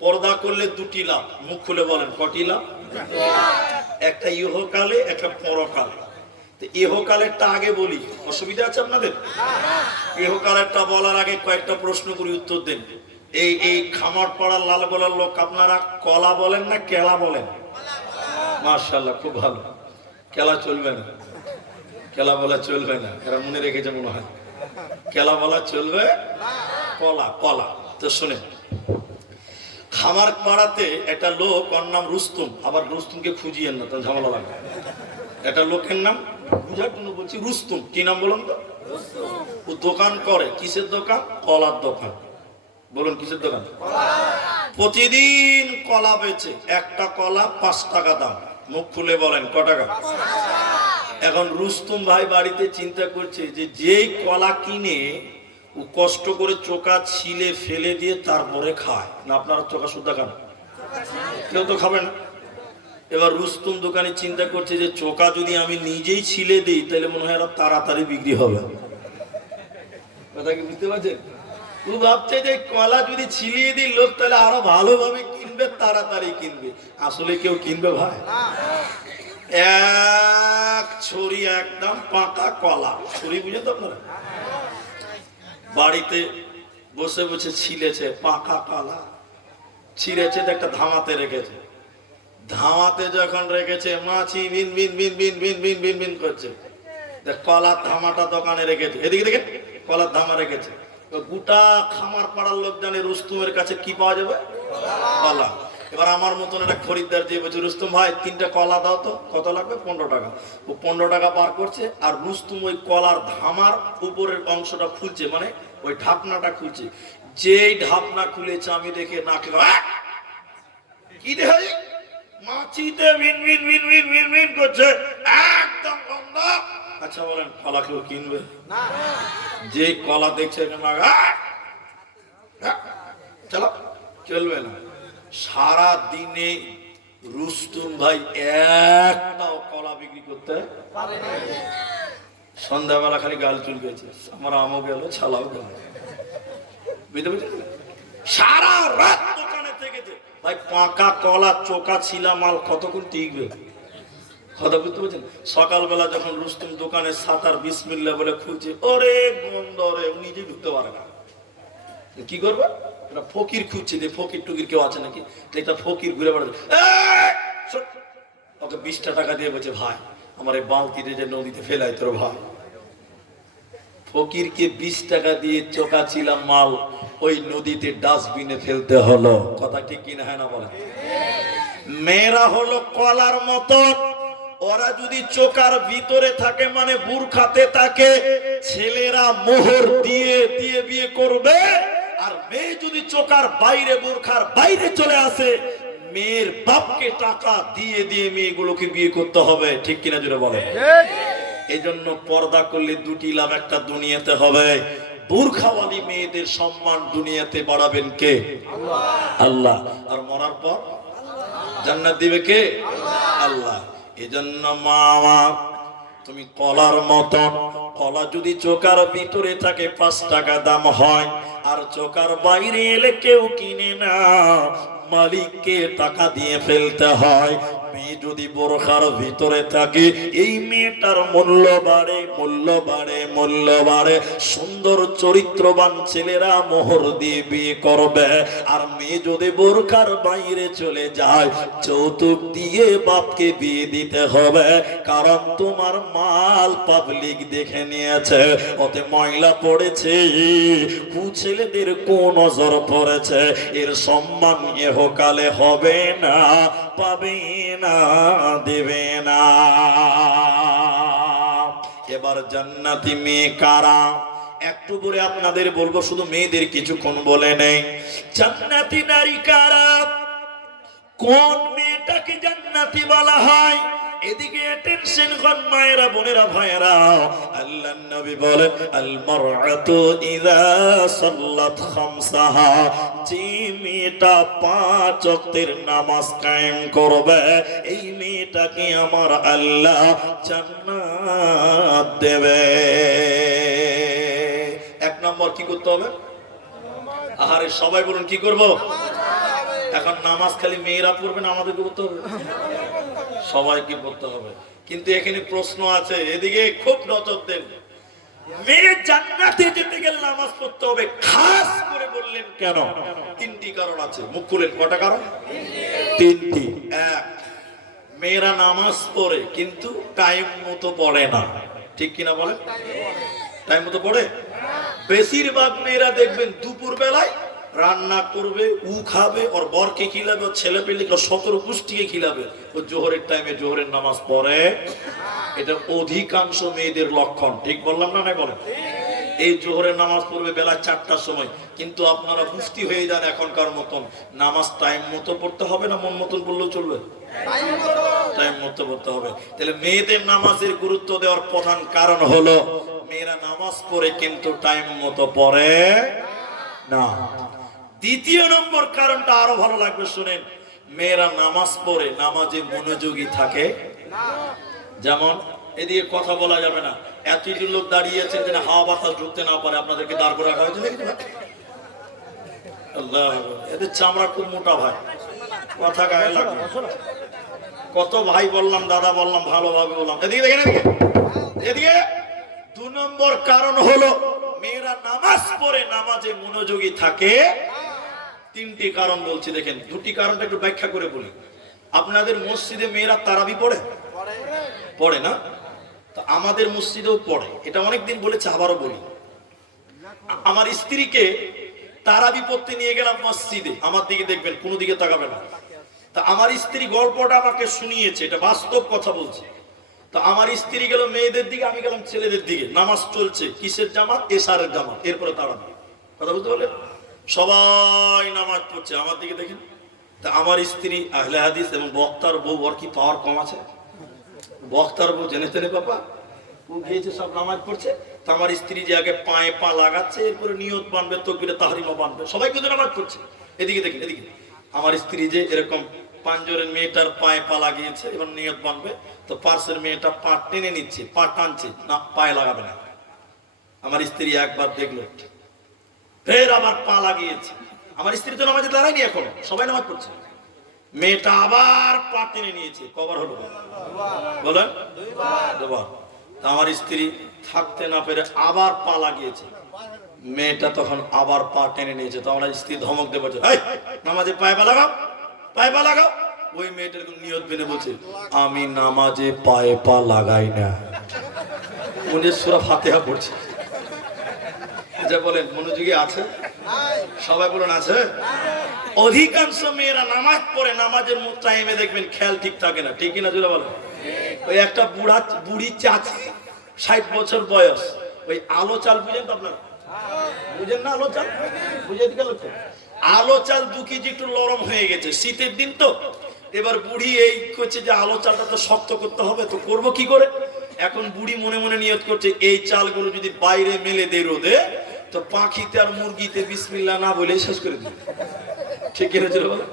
পর্দা করলে দুটি লাভ, মুখ খুলে বলেন কটি লাভ? একটা ইহকালে, একটা পরকালে। ইহকালেরটা আগে বলি, অসুবিধা আছে আপনাদের? ইহকালেরটা বলার আগে কয়েকটা প্রশ্ন করি, উত্তর দেন। এই খামার পাড়ার লালগোলার লোক আপনারা কলা বলেন না কেলা বলেন? মাশাআল্লাহ, খুব ভালো। কেলা চলবে না, কেলা বলা চলবে না, এরা মনে রেখেছে মনে হয়। কেলা বলা চলবে, কলা কলা। তো শুনে, খামার পাড়াতে একটা লোক, ওর নাম রুস্তুম। আবার রুস্তুমকে খুঁজিয়েন না, তার ঝামেলা লাগবে। একটা লোকের নাম, বুঝার জন্য বলছি, রুস্তুম। কি নাম বলুন তো? ও দোকান করে, কিসের দোকান? কলার দোকান। বলুন কিসের দোকান? প্রতিদিন কলা বেচে, একটা কলা 5 টাকা দাম। মুখ খুলে বলেন ক টাকা? এখন রুস্তুম ভাই বাড়িতে চিন্তা করছে যে যেই কলা কিনে ও কষ্ট করে চোকা ছিলে ফেলে দিয়ে তারপরে খায় না। আপনারা চোকা সুদ্ধা খান? কেউ তো খাবে না। এবার রুস্তম দোকানে চিন্তা করছে যে চোকা যদি আমি নিজেই ছিলে দিই তাহলে মনে হয় আরো তাড়াতাড়ি বিক্রি হবে। কথা কি বুঝতে পারছেন? ও ভাবছে যে কলা যদি ছিলিয়ে দিই লোক তাহলে আরো ভালোভাবে কিনবে, তাড়াতাড়ি কিনবে। আসলে কেউ কিনবে ভাই? এক ছড়ি একদম পাকা কলা, ছড়ি বুঝেন তো আপনারা? বাড়িতে বসে বসে ছিলেছে পাকা কলা, ছিঁড়েছে একটা ধামাতে রেখেছে। ধামাতে যখন রেখেছে মাছি বিন বিন বিন বিন বিন বিন বিন বিন করছে, কলার ধামাটা দোকানে রেখেছে। এদিকে দেখেন কলার ধামা রেখেছে। গোটা খামার পাড়ার লোক জানে রুস্তমের কাছে কি পাওয়া যাবে? কলা। এবার আমার মতন একটা খরিদ্দার যে বলছে রুস্তম ভাই 3টা কলা দাও তো। কত লাগবে? 15 টাকা। ও 15 টাকা বার করছে আর রুস্তম ওই কলার ধামার উপরের অংশটা খুলছে, মানে ওই ঢাকনাটা খুলছে। যেই ঢাকনা খুলেছে আমি দেখে নাকে কি দেখে মাছিতে ভিন ভিন ভিন ভিন ভিন ভিন করছে, একদম বন্ধ। আচ্ছা বলেন কলা কেউ কিনবে? যে কলা দেখছে চলো চলবে না। সারা দিনে রুস্তম ভাই একটাও কলা বিক্রি করতে পারে না। সন্ধ্যাবেলা খালি গাল চুলকেছে, আমার আমও গেল ছালাও গেল। বুঝতে পারছেন? সারা রাত দোকানে থেকেছে ভাই। পাকা কলা চোকা ছিলা মাল কতক্ষণ টিকবে? কথা বুঝতে পারছেন? সকালবেলা যখন রুস্তম দোকানের সাতার বিসমিল্লাহ বলে খুলছে, ওরে গন্ধ রে, নিজে ঢুকতে পারে না। কি করবে? এটা ফকির খুঁজছে যে ফকির টুকির কেউ আছে নাকি। এটা ফকির ঘুরে বেড়াচ্ছে, ওকে 20টা টাকা দিয়ে বলছে ভাই আমার এই বালতিতে যে নদীতে ফেলাই তোর ভাই। ফকিরকে 20 টাকা দিয়ে চোকা ছিলাম মাল ওই নদীতে ডাস্টবিনে ফেলতে হলো। কথা ঠিক কিনা হয় না বলেন? মেয়েরা হলো কলার মতন, ওরা যদি চোকার ভিতরে থাকে মানে বুরখাতে থাকে, ছেলেরা মোহর দিয়ে দিয়ে বিয়ে করবে। আর মেয়ে যদি চোকার বাইরে বুরখার বাইরে চলে আসে, মেয়ের বাপকে টাকা দিয়ে দিয়ে মেয়েগুলোকে বিয়ে করতে হবে। ঠিক কিনা জোরে বলে? এই জন্য পর্দা করলে 2টি লাভ। একটা দুনিয়াতে হবে, বুরখাওয়ালি মেয়েদের সম্মান দুনিয়াতে বাড়াবেন কে? আল্লাহ। আর মরার পর জান্নাত দিবে কে? আল্লাহ। এজন্য মা তুমি কলার মতন, কলা যদি চোকার ভিতরে থাকে 5 টাকা দাম হয়, আর চোকার বাইরে এলে কেউ কিনে না, মালিককে টাকা দিয়ে ফেলতে হয়। মেয়ে যদি বোরখার ভিতরে থাকে এই মেয়েটার মূল্য বাড়ে, মূল্য বাড়ে, মূল্য বাড়ে। সুন্দর চরিত্রবান ছেলেরা মোহর দিয়ে বিয়ে করবে। আর মেয়ে যদি বোরখার বাইরে চলে যায়, যৌতুক দিয়ে বাপকে বিয়ে দিতে হবে। কারণ তোমার মাল পাবলিক দেখে নিয়েছে, ওতে ময়লা পড়েছে, ছেলেদের কোন নজর পড়েছে, এর সম্মান ইহকালে হবে না, পাবে না, দেবে না। এবার জান্নাতি মেয়ে কারা? একটু পরে আপনাদের বলবো, শুধু মেয়েদের কিছুক্ষণ বলে নেই। জান্নাতি নারী কারা? কোন মেয়েটাকে জান্নাতি বলা হয়? এদিকে টেনশন কর মায়েরা, বোনেরা, ভাইয়েরা। আল্লাহর নবী বলেন আল মারআতু ইযা সাল্লাত খামসাহা, যে মেয়েটা 5 ওয়াক্তের নামাজ কায়েম করবে এই মেয়েটাকে আমার আল্লাহ জান্নাত দেবে। 1 নম্বর কি করতে হবে? আহারে সবাই বলুন কি করব? এখন নামাজ খালি মেয়েরা পড়বে না, আমাদেরকে করতে হবে? সবাইকে পড়তে হবে। কিন্তু এখানে প্রশ্ন আছে, এদিকে খুব নজর দেন। মেয়ে জান্নাতে যেতে গেলে নামাজ পড়তে হবে, খাস করে বললেন কেন? 3টি কারণ আছে। মুখ খুলেন, কটা কারণ? 3টি। 1, মেয়েরা নামাজ পড়ে কিন্তু টাইম মতো পড়ে না। ঠিক কিনা বলেন? টাইম মতো পড়ে? বেশিরভাগ মেয়েরা দেখবেন দুপুর বেলায় রান্না করবে, খাবে, ওর বরকে খিলাবে, ওর ছেলে পেলে 17 পুষ্টিকে খিলাবে, ও জোহরের টাইমে জোহরের নামাজ পড়ে। এটা অধিকাংশ মেয়েদের লক্ষণ। ঠিক বললাম না? নাই বলেন? এই জোহরের নামাজ পড়বে বেলা 4টার সময়, কিন্তু আপনারা পুষ্টি হয়ে যান এখনকার মতন। নামাজ টাইম মতো পড়তে হবে না মন মতন পড়লেও চলবে? টাইম মতো পড়তে হবে। তাহলে মেয়েদের নামাজের গুরুত্ব দেওয়ার প্রধান কারণ হলো মেয়েরা নামাজ পড়ে কিন্তু টাইম মতো পড়ে না। 2য় নম্বর কারণটা আরো ভালো লাগবে শুনেন। মেয়েরা নামাজ পড়ে নামাজে মনোযোগী থাকে? যেমন এদিকে কথা বলা যাবে না, এতজন লোক দাঁড়িয়েছে যেন হাওয়া বাতাস ঢুকতে না পারে, আপনাদেরকে দাঁড় করে রাখা হয়েছে দেখেছেন? আল্লাহ, এদের চামড়া খুব মোটা ভাই, কথা গায়ে লাগবে। কত ভাই বললাম, দাদা বললাম, ভালোভাবে বললাম। এদিকে দেখেন, এদিকে 2 নম্বর কারণ হলো মেয়েরা নামাজ পড়ে নামাজে মনোযোগী থাকে। 3টি কারণ বলছি, দেখেন। 2টি কারণটা একটু ব্যাখ্যা করে বলি। আপনাদের মসজিদে মেয়েরা তারাবি পড়ে? পড়ে না? তো আমাদের মসজিদেও পড়ে, এটা অনেকদিন বলেছে, আবারও বলি। আমার স্ত্রীকে তারাবি পড়তে নিয়ে গেলাম মসজিদে, আমার দিকে দেখবেন, কোনো দিকে তাকাবে না। তা আমার স্ত্রী গল্পটা আমাকে শুনিয়েছে, এটা বাস্তব কথা বলছি। তো আমার স্ত্রী গেল মেয়েদের দিকে, আমি গেলাম ছেলেদের দিকে। নামাজ চলছে, কিসের জামাত? এশারের জামাত। এরপরে তারাবি। কথা বুঝতে পারলেন? সবাই নামাজ পড়ছে, আমার দিকে দেখেন। তা আমার স্ত্রী আহলে হাদিস এবং বক্তার বউ, ওর কি পাওয়ার কম আছে? বক্তার বউ জেনে তেনে বাবা, ও গিয়েছে, সব নামাজ পড়ছে। তো আমার স্ত্রী যে আগে পায়ে পা লাগাচ্ছে, এরপরে নিয়ত বানবে, তকবীরে তাহরিমা বানবে, সবাই কিন্তু নামাজ পড়ছে। এদিকে দেখেন, এদিকে আমার স্ত্রী যে এরকম পাঁচজনের মেয়েটার পায়ে পা লাগিয়েছে, এবার নিয়ত বানবে। তো পার্শ্বের মেয়েটা পা টেনে নিচ্ছে, পা টানছে না, পায়ে লাগাবে না। আমার স্ত্রী একবার দেখলো, ফের আবার পা লাগিয়েছে। আমার স্ত্রী তো নামাজে দাঁড়ায়নি, এখন সবাই নামাজ পড়ছে। মেয়েটা আবার পা টেনে নিয়েছে। কবার হলো বলেন? 2বার। তা আমার স্ত্রী থাকতে না পেরে আবার পা লাগিয়েছে। মেয়েটা তখন আবার পা টেনে নিয়েছে। তো আমার স্ত্রী ধমক দিয়ে বলছে, এই নামাজে পায়ে পা লাগাও, পায়ে পা লাগাও। ওই মেয়েটার নিয়ত বেঁধে বলছে, আমি নামাজে পায়ে পা লাগাই না। উনি সূরা ফাতিহা পড়ছে। যা বলেন, মনোযোগী আছে? সবাই বলুন আছে। অধিকাংশ মেয়েরা নামাজ পড়ে, নামাজের টাইমে দেখবেন খেয়াল ঠিক থাকে না, ঠিক কিনা জোরে বলেন? ওই একটা বুড়ি চাচি, 60 বছর বয়স, ওই আলো চাল বুঝেন তো আপনারা? বুঝেন না আলো চাল? বুঝে গেল তো? আলো চাল 2 কেজি একটু নরম হয়ে গেছে, শীতের দিন তো। এবার বুড়ি এই করছে যে আলো চালটা তো শক্ত করতে হবে, তো করবো কি করে? এখন বুড়ি মনে মনে নিয়ত করছে, এই চালগুলো যদি বাইরে মেলে দেয় রোদে, তো পাখিতে আর মুরগিতে বিসমিল্লাহ না বলে শেষ করে দিবে। ঠিক কিনা ছিল বলো?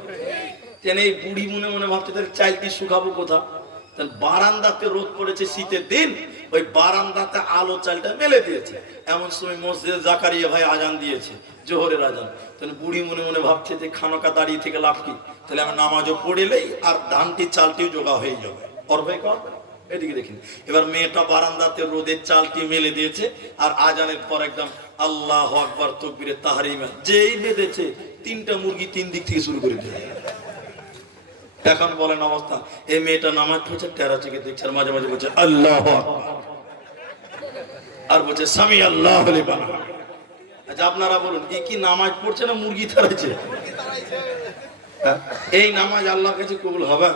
যেন এই বুড়ি মনে মনে ভাবছে, তাহলে চালটি শুকাবো কোথা? বারান্দাতে রোদ পড়েছে শীতের দিন, ওই বারান্দাতে আলো চালটা মেলে দিয়েছে। এমন সময় মসজিদে জাকারিয়া ভাই আজান দিয়েছে, জোহরের আজান। তাহলে বুড়ি মনে মনে ভাবছে যে খানকা দাঁড়িয়ে থেকে লাভ কি, তাহলে আমার নামাজও পড়েলেই আর ধানটি চালটিও জোগা হয়ে যাবে। অর্ভাই কর। এদিকে দেখেন, এবার মেয়েটা বারান্দাতে রোদের চালটি মেলে দিয়েছে, আর আজানের পর একদম আল্লাহু আকবার তাকবীরে তাহরিমা যেই বেঁধেছে, 3টা মুরগি 3 দিক থেকে শুরু করে দিয়েছে। এখন বলেন অবস্থা, এই মেয়েটা নামাজ পড়ছে, টেরা থেকে দেখছে, আর মাঝে মাঝে বলছে আল্লাহু আকবার, আর বলছে সামি আল্লাহু লিমান। আচ্ছা আপনারা বলুন, এই কি নামাজ পড়ছে না মুরগি তাড়াইছে? এই নামাজ আল্লাহর কাছে কবুল হবে?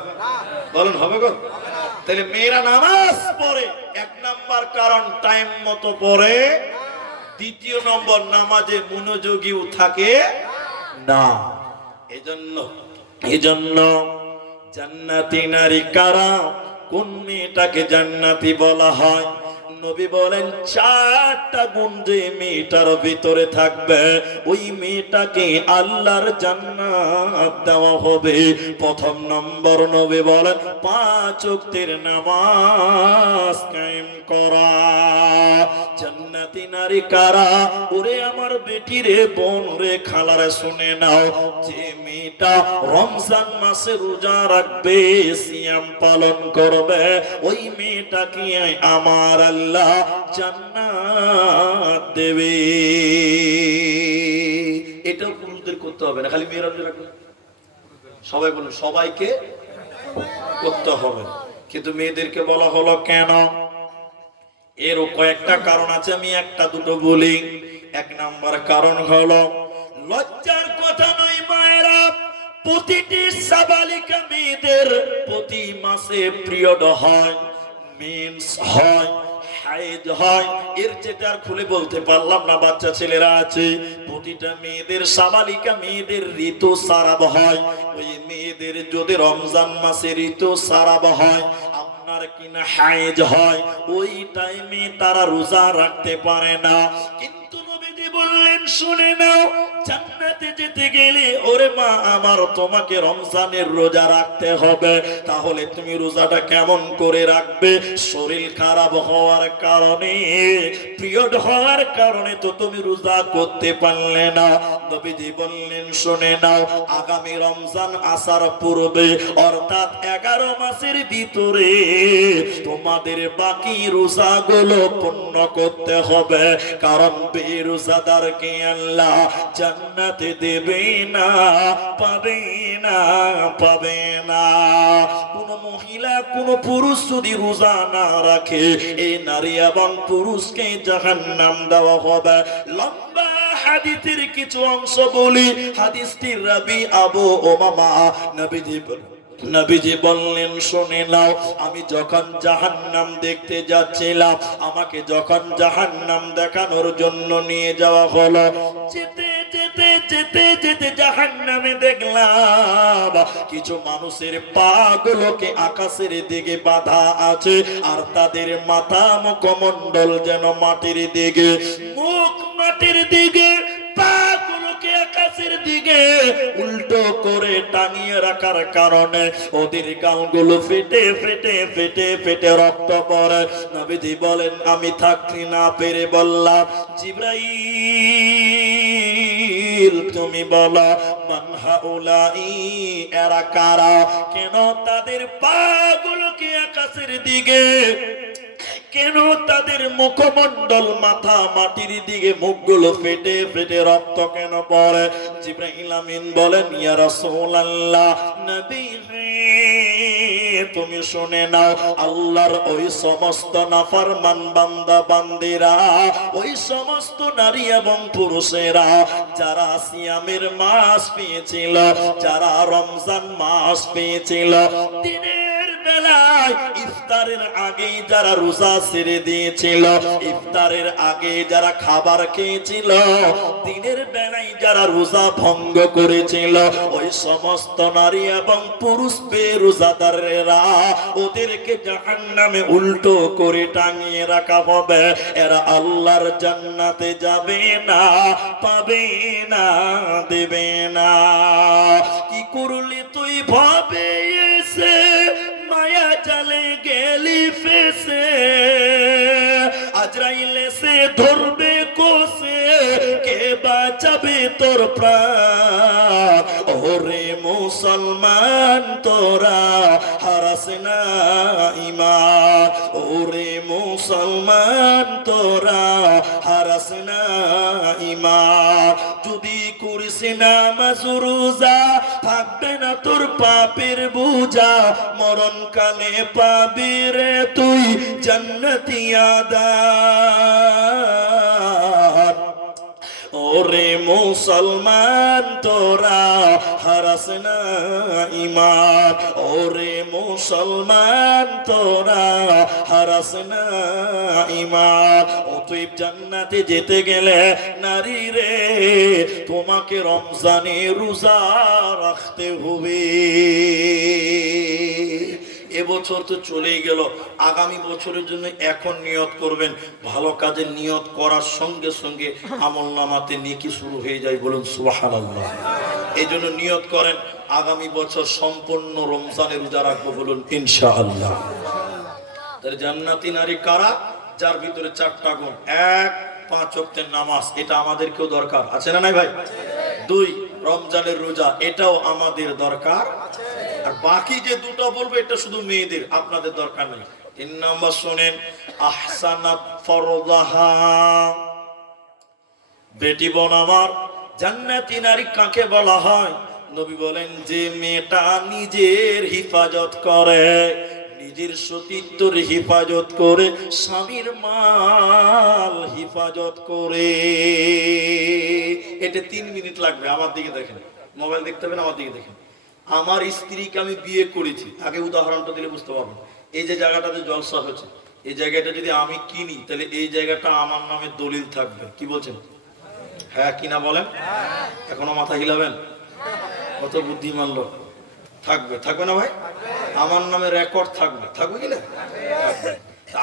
বলেন হবে গো? তাহলে মেয়েরা নামাজ পড়ে, 1 নাম্বার কারণ টাইম মতো পড়ে। 2য় নম্বর, নামাজে মনোযোগীও থাকে না। এজন্য জান্নাতি নারী কারা? কোন মেয়েটাকে জান্নাতি বলা হয়? নবী বলেন 4টা গুণ যে মেয়েটার ভিতরে থাকবে, ওই মেয়েটাকে আল্লাহর জান্নাত দেওয়া হবে। 1 নম্বর, নবী বলেন 5 ওয়াক্তের নামাজ কায়েম করা। জান্নাতি নারী কারা? ওরে আমার বেটি রে, বোন রে, খালারে, শুনে নাও, যে মেয়েটা রমজান মাসে রোজা রাখবে, সিয়াম পালন করবে, ওই মেয়েটাকে আমার আল্লাহ জান্নাত দেবে। এটাও পুরুষদের করতে হবে না, খালি মেয়েরা রাখবে। সবাই বলুন, সবাইকে করতে হবে, কিন্তু মেয়েদেরকে বলা হলো কেন? এরও কয়েকটা কারণ আছে, আমি 1-2 বলি। 1 নাম্বার কারণ হলো, লজ্জার কথা নয় মায়েরা, প্রতিটি সাবালিকা মেয়েদের প্রতি মাসে পিরিয়ড হয়, মেন্স হয়, হাইজ হয়। এর যেটা আর খুলে বলতে পারলাম না, বাচ্চা ছেলেরা আছে, প্রতিটা মেয়েদের, সাবালিকা মেয়েদের ঋতুস্রাব হয়। ওই মেয়েদের যদি রমজান মাসে ঋতুস্রাব হয়, আপনার কিনা হাইজ হয়, ওই টাইমে তারা রোজা রাখতে পারে না। কিন্তু নবীজি বললেন, শুনে নাও, জান্নাতে জান্নাতে যেতে গেলে ওরে মা আমার তোমাকে রমজানের রোজা রাখতে হবে। তাহলে তুমি রোজাটা কেমন করে রাখবে? শরীর খারাপ হওয়ার কারণে, পিরিয়ড হওয়ার কারণে তো তুমি রোজা করতে পারলে না। নবীজি বললেন শুনে নাও, আগামী রমজান আসার পূর্বে অর্থাৎ 11 মাসের ভিতরে তোমাদের বাকি রোজাগুলো পূর্ণ করতে হবে। কারণ বেরোজাদারকে আল্লাহ জান্নাতে দেবে না, পাবে না, পাবে না। কোন মহিলা কোন পুরুষ যদি রোজা না রাখে, এই নারী এবং পুরুষকে জাহান্নাম দেওয়া হবে। লম্বা হাদিসের কিছু অংশ বলি। হাদিসটির রাবি আবু উমামা। নবীজি বললেন শুনে নাও, আমি যখন জাহান্নাম দেখতে যাচ্ছিলাম, আমাকে যখন জাহান্নাম দেখানোর জন্য নিয়ে যাওয়া হলো, যেতে যেতে যেতে যেতে জাহান্নামে দেখলাম কিছু মানুষের পা গুলোকে আকাশের দিকে বাঁধা আছে, আর তাদের মাথা মুখমণ্ডল যেন মাটির দিকে, মুখ মাটির দিকে, পা গুলোকে আকাশের দিকে উল্টো করে টাঙিয়ে রাখার কারণে ওদের গালগুলো ফেটে ফেটে ফেটে ফেটে রক্ত পড়ে। নবীজি বলেন আমি থাকতে না পেরে বললাম, জিবরাইল তুমি বলো মান হাউলাই, এরা কারা? কেন তাদের পা গুলোকে আকাশের দিকে, কেন তাদের মুখমণ্ডল মাথা মাটির দিকে, মুখগুলো ফেটে ফেটে রক্ত কেন পড়ে? জিবরাইল আমিন বলেন ইয়া রাসূলুল্লাহ, নবী তুমি শুনে নাও, আল্লাহর ওই সমস্ত নাফরমান বান্দা বান্দিরা, ওই সমস্ত নারী এবং পুরুষেরা যারা সিয়ামের মাস পেয়েছিল, যারা রমজান মাস পেয়েছিল, দিনের বেলায় ইফতারের আগে যারা রোজা ছেড়ে দিয়েছিল, ইফতারের আগে যারা খাবার খেয়েছিল, দিনের বেলায় যারা রোজা ভঙ্গ করেছিল, ওই সমস্ত নারী এবং পুরুষ বেরোজাদারেরা ওদেরকে জাহান্নামে উল্টো করে টাঙিয়ে রাখা হবে। এরা আল্লাহর জান্নাতে যাবে না, পাবে না, দেবে না। কি করলে তুই ভাবে এসে মায়া জালে গেলি ফেসে, আজরাইল এসে ধরবে কোসে, কে বাঁচাবে তোর প্রাণ? ওরে মুসলমান তোরা হারাস না ঈমান, ওরে মুসলমান তোরা হারাস না ঈমান। যদি করিস নামাজ রোজা, থাকবে না তোর পাপের বোঝা, মরণকালে পাবি রে তুই জান্নাতি আদার। ওরে মুসলমান তোরা হারাস না ঈমান, ওরে মুসলমান তোরা হারাস না ঈমান। অতএব জান্নাতে যেতে গেলে নারী রে তোমাকে রমজানে রোজা রাখতে হবে। এবছর তো চলেই গেল, আগামী বছরের জন্য এখন নিয়ত করবেন। ভালো কাজের নিয়ত করার সঙ্গে সঙ্গে আমলনামাতে নেকি শুরু হয়ে যায়, বলুন সুবহানাল্লাহ। এই জন্য নিয়ত করেন আগামী বছর সম্পূর্ণ রমজানের রোজা রাখবো, বলুন ইনশাআল্লাহ। তাহলে জান্নাতি নারী কারা? যার ভিতরে 4টা গুণ। 1, 5 ওয়াক্তের নামাজ, এটা আমাদেরকেও দরকার আছে না নাই ভাই? 2, রমজানের রোজা, এটাও আমাদের দরকার। আর বাকি যে 2টা বলবো এটা শুধু মেয়েদের, আপনাদের দরকার নেই। 3 নাম্বার শুনেন, আহসানাত ফরদাহা। বেটি বোন আমার, জান্নাতি নারী কাকে বলা হয়? নবী বলেন যে মেয়েটা নিজের হিফাজত করে, নিজের সতীত্বর হিফাজত করে, স্বামীর মাল হিফাজত করে। এটা 3 মিনিট লাগবে। আমার দিকে দেখেন, মোবাইল দেখতে হবে না, আমার দিকে দেখেন। আমার স্ত্রীকে আমি বিয়ে করেছি, আগে উদাহরণটা দিলে বুঝতে পারবেন। এই যে জায়গাটাতে জলসা হচ্ছে, এই জায়গাটা যদি আমি কিনি তাহলে এই জায়গাটা আমার নামে দলিল থাকবে। কি বলছেন? হ্যাঁ কিনা বলেন? এখনো মাথা হিলাবেন? কত বুদ্ধিমান লোক। থাকবে, থাকবে না ভাই? আমার নামে রেকর্ড থাকবে, থাকবে কিনা?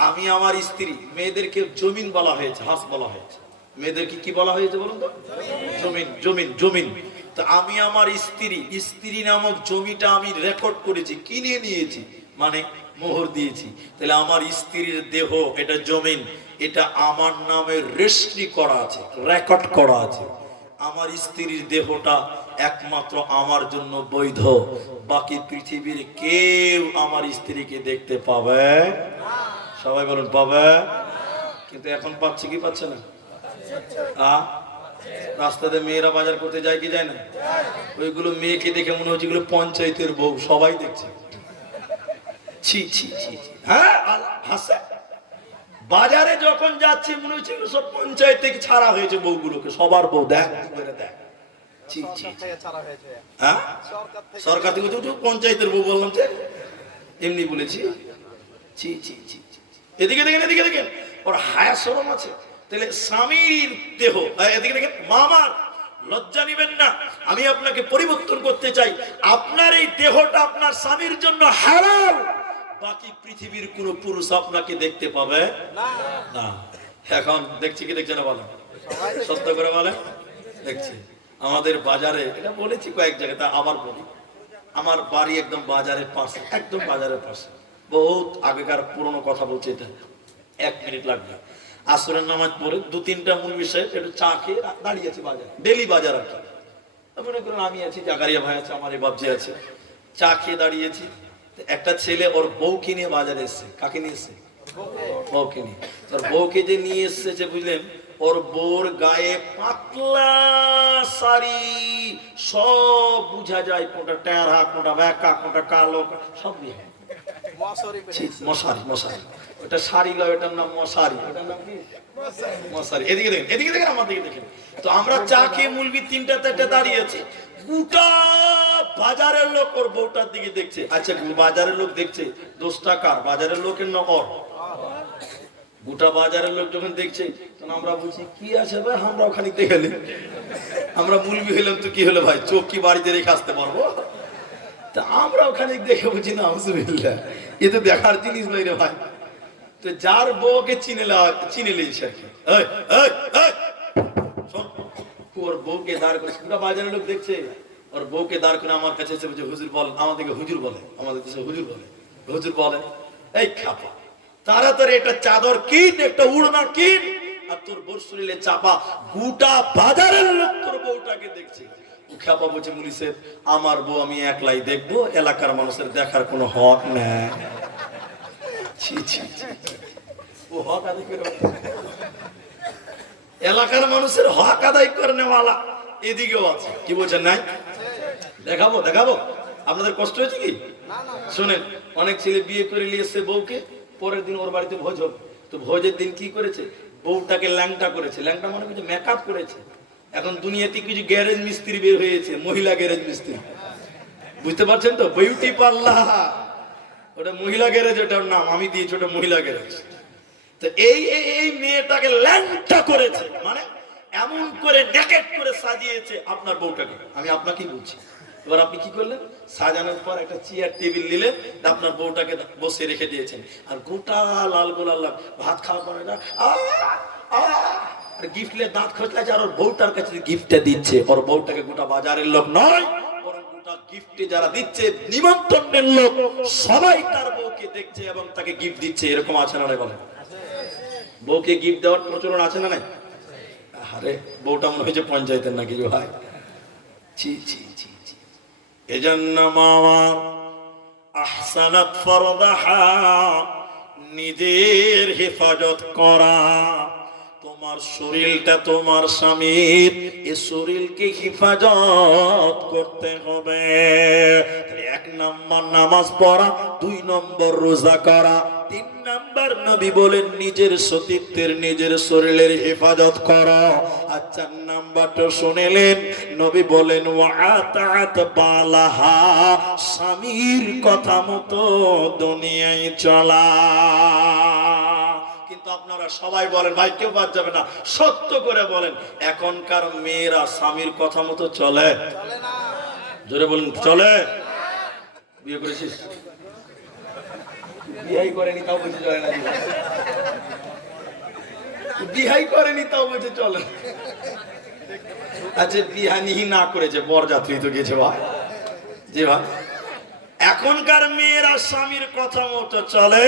আমি আমার স্ত্রী, মেয়েদেরকে জমিন বলা হয়েছে, হাস বলা হয়েছে। মেয়েদেরকে কি বলা হয়েছে বলুন তো? জমিন, জমিন, জমিন। তো আমি আমার স্ত্রী নামক জমিটা আমি রেকর্ড করেছি, কিনে নিয়েছি, মানে মোহর দিয়েছি। তাহলে আমার স্ত্রীর দেহ, এটা জমিন, এটা আমার নামে রেজিস্ট্রি করা আছে, রেকর্ড করা আছে। আমার স্ত্রীর দেহটা একমাত্র আমার জন্য বৈধ, বাকি পৃথিবীর কেউ আমার স্ত্রীকে দেখতে পাবে, সবাই বলুন পাবে। কিন্তু এখন পাচ্ছে কি পাচ্ছে না? রাস্তাতে মেয়েরা বাজার করতে যায় কি যায় না? ওইগুলো মেয়েকে দেখে মনে হচ্ছে এগুলো পঞ্চায়েতের বউ, সবাই দেখছে। ছি ছি ছি ছি। হ্যাঁ, হাসে। বাজারে যখন যাচ্ছে মনে হচ্ছে এগুলো সব পঞ্চায়েত থেকে ছাড়া হয়েছে বউগুলোকে, সবার বউ, দেখ দেখ। ছি ছি ছি। হ্যাঁ, সরকার থেকে পঞ্চায়েতের বউ বললাম যে, এমনি বলেছি। ছি ছি ছি। এদিকে দেখেন, এদিকে দেখেন, ওর হায়া শরম আছে। তাহলে স্বামীর দেহ, এদিকে দেখেন, মামার লজ্জা নিবেন না। আমি আপনাকে পরিবর্তন করতে চাই। আপনার এই দেহটা আপনার স্বামীর জন্য হালাল, বাকি পৃথিবীর কোন পুরুষ আপনাকে দেখতে পাবে না। এখন দেখছি কি দেখছে না বলেন? সত্য করে বলেন, দেখছি। আমাদের বাজারে, এটা বলেছি কয়েক জায়গায়, তা আবার বলি, আমার বাড়ি একদম বাজারের পাশে, একদম বাজারের পাশে। বহুত আগেকার পুরনো কথা বলছে, এটা 1 মিনিট লাগবে। আসরের নামাজ পড়ে 2-3টা মূল সাহেব একটু চা খেয়ে দাঁড়িয়ে আছে বাজার, ডেলি বাজার আর কি। মনে করুন আমি আছি, জাকারিয়া ভাই আছে, আমার এই বাবজি আছে, চা খেয়ে দাঁড়িয়েছি। একটা ছেলে ওর বউকে নিয়ে বাজারে এসছে। কাকে নিয়ে এসছে? বউকে নিয়ে। তোর বউকে যে নিয়ে এসছে বুঝলেন, ওর বউর গায়ে পাতলা শাড়ি, সব বুঝা যায়, কোনটা টেরা, কোনটা ব্যাকা, কোনটা কালো, সব নিয়ে। মশারি, মশারি, ওটা শাড়ি লয়, ওটার নাম মশারি। ওটার নাম কি? মশারি। এদিকে দেখেন, এদিকে দেখেন, আমার দিকে দেখেন। তো আমরা চা খেয়ে মুলবি 3টা দাঁড়িয়ে আছি, গোটা বাজারের লোক ওর বউটার দিকে দেখছে। আচ্ছা, বাজারের লোক দেখছে, দোষটা কার? বাজারের লোকের না ওর? গোটা বাজারের লোক যখন দেখছে, তখন আমরা বলছি কি আছে ভাই, আমরা ওখানে দেখে নি, আমরা মুলবি হইলাম তো কি হলো ভাই, চোখ কি বাড়িতে রেখে আসতে পারবো? তা আমরা ওখানে দেখে বুঝি না, আউযুবিল্লাহ, এ তো দেখার জিনিস নয় রে ভাই। তো যার বউকে চিনে লিয়েছে আর কি, ওর বউকে দাঁড় করে, পুরো বাজারের লোক দেখছে, ওর বউকে দাঁড় করে আমার কাছে এসে বলছে, হুজুর বল। আমাদেরকে হুজুর বলে, আমাদের দেশে হুজুর বলে। হুজুর বলে, এই খাপা, তাড়াতাড়ি একটা চাদর কিন, একটা উড়না কিন, আর তোর বউর শরীরে চাপা। গোটা বাজারের লোক তোর বউটাকে দেখছে। খাপা বলছে, মুলি সাহেব, আমার বউ আমি একলাই দেখবো, এলাকার মানুষের দেখার কোনো হক নেই। ছি ছি ছি। ও হক আদায় করে, এলাকার মানুষের হক আদায় করে নেওয়ালা এদিকেও আছে। কি বলছেন? নাই? দেখাবো দেখাবো। আপনাদের কষ্ট হয়েছে কি? শুনেন, অনেক ছেলে বিয়ে করে নিয়ে এসছে বউকে, পরের দিন ওর বাড়িতে ভোজ হবে। তো ভোজের দিন কি করেছে, বউটাকে ল্যাংটা করেছে। ল্যাংটা মানে কিছু মেকআপ করেছে। এখন দুনিয়াতে কিছু গ্যারেজ মিস্ত্রি বের হয়েছে, মহিলা গ্যারেজ মিস্ত্রি, বুঝতে পারছেন তো? বিউটি পার্লার, ওটা মহিলা গ্যারেজ, ওটার নাম আমি দিয়েছি, ওটা মহিলা গ্যারেজ। তো এই মেয়েটাকে ল্যাংটা করেছে, মানে এমন করে নেকেট করে সাজিয়েছে আপনার বউটাকে। আমি আপনাকেই বলছি। এবার আপনি কি করলেন, সাজানোর পর একটা চেয়ার টেবিল নিলেন, আপনার বউটাকে বসে রেখে দিয়েছেন, আর গোটা লাল গোলাল ভাত খাওয়া পরে না, আর গিফটলে দাঁত খোঁচলাছে, আর ওর বউটার কাছে গিফটটা দিচ্ছে। ওর বউটাকে গোটা বাজারের লোক নয়, বরং গোটা গিফটে যারা দিচ্ছে, নিমন্ত্রণের লোক, সবাই তার বউকে দেখছে এবং তাকে গিফট দিচ্ছে। এরকম আছে না? বলেন, বউকে গিফট দেওয়ার প্রচলন আছে না নাই? আরে বউটা মনে হয়েছে পঞ্চায়েতের নাকি ভাই। ছি ছি ছি ছি। এজন্য মামা আহসানাত ফরদাহা, নিজের হেফাজত করা। তোমার শরীরটা তোমার স্বামীর, এই শরীরকে হেফাজত করতে হবে। 1 নম্বর নামাজ পড়া, 2 নম্বর রোজা করা, 3 নম্বর নবী বলেন নিজের সতীত্বের, নিজের শরীরের হেফাজত করা। আর 4 নম্বরটা শুনেলেন, নবী বলেন ওয়াতাত বালাহা, স্বামীর কথা মতো দুনিয়ায় চলা। কিন্তু আপনারা সবাই বলেন, ভাই কেউ বাদ যাবে না, সত্য করে বলেন, এখনকার মেয়েরা স্বামীর কথা মতো চলে? জোরে বলেন, চলে? বিয়ে করেছিস? বিহাই করেনি তাও বলছে চলে না, বিহাই করেনি তাও বলছে চলে। আচ্ছা বিহানি না করেছে, বরযাত্রী তো গেছে ভাই। জি ভাই, এখনকার মেয়েরা স্বামীর কথা মতো চলে?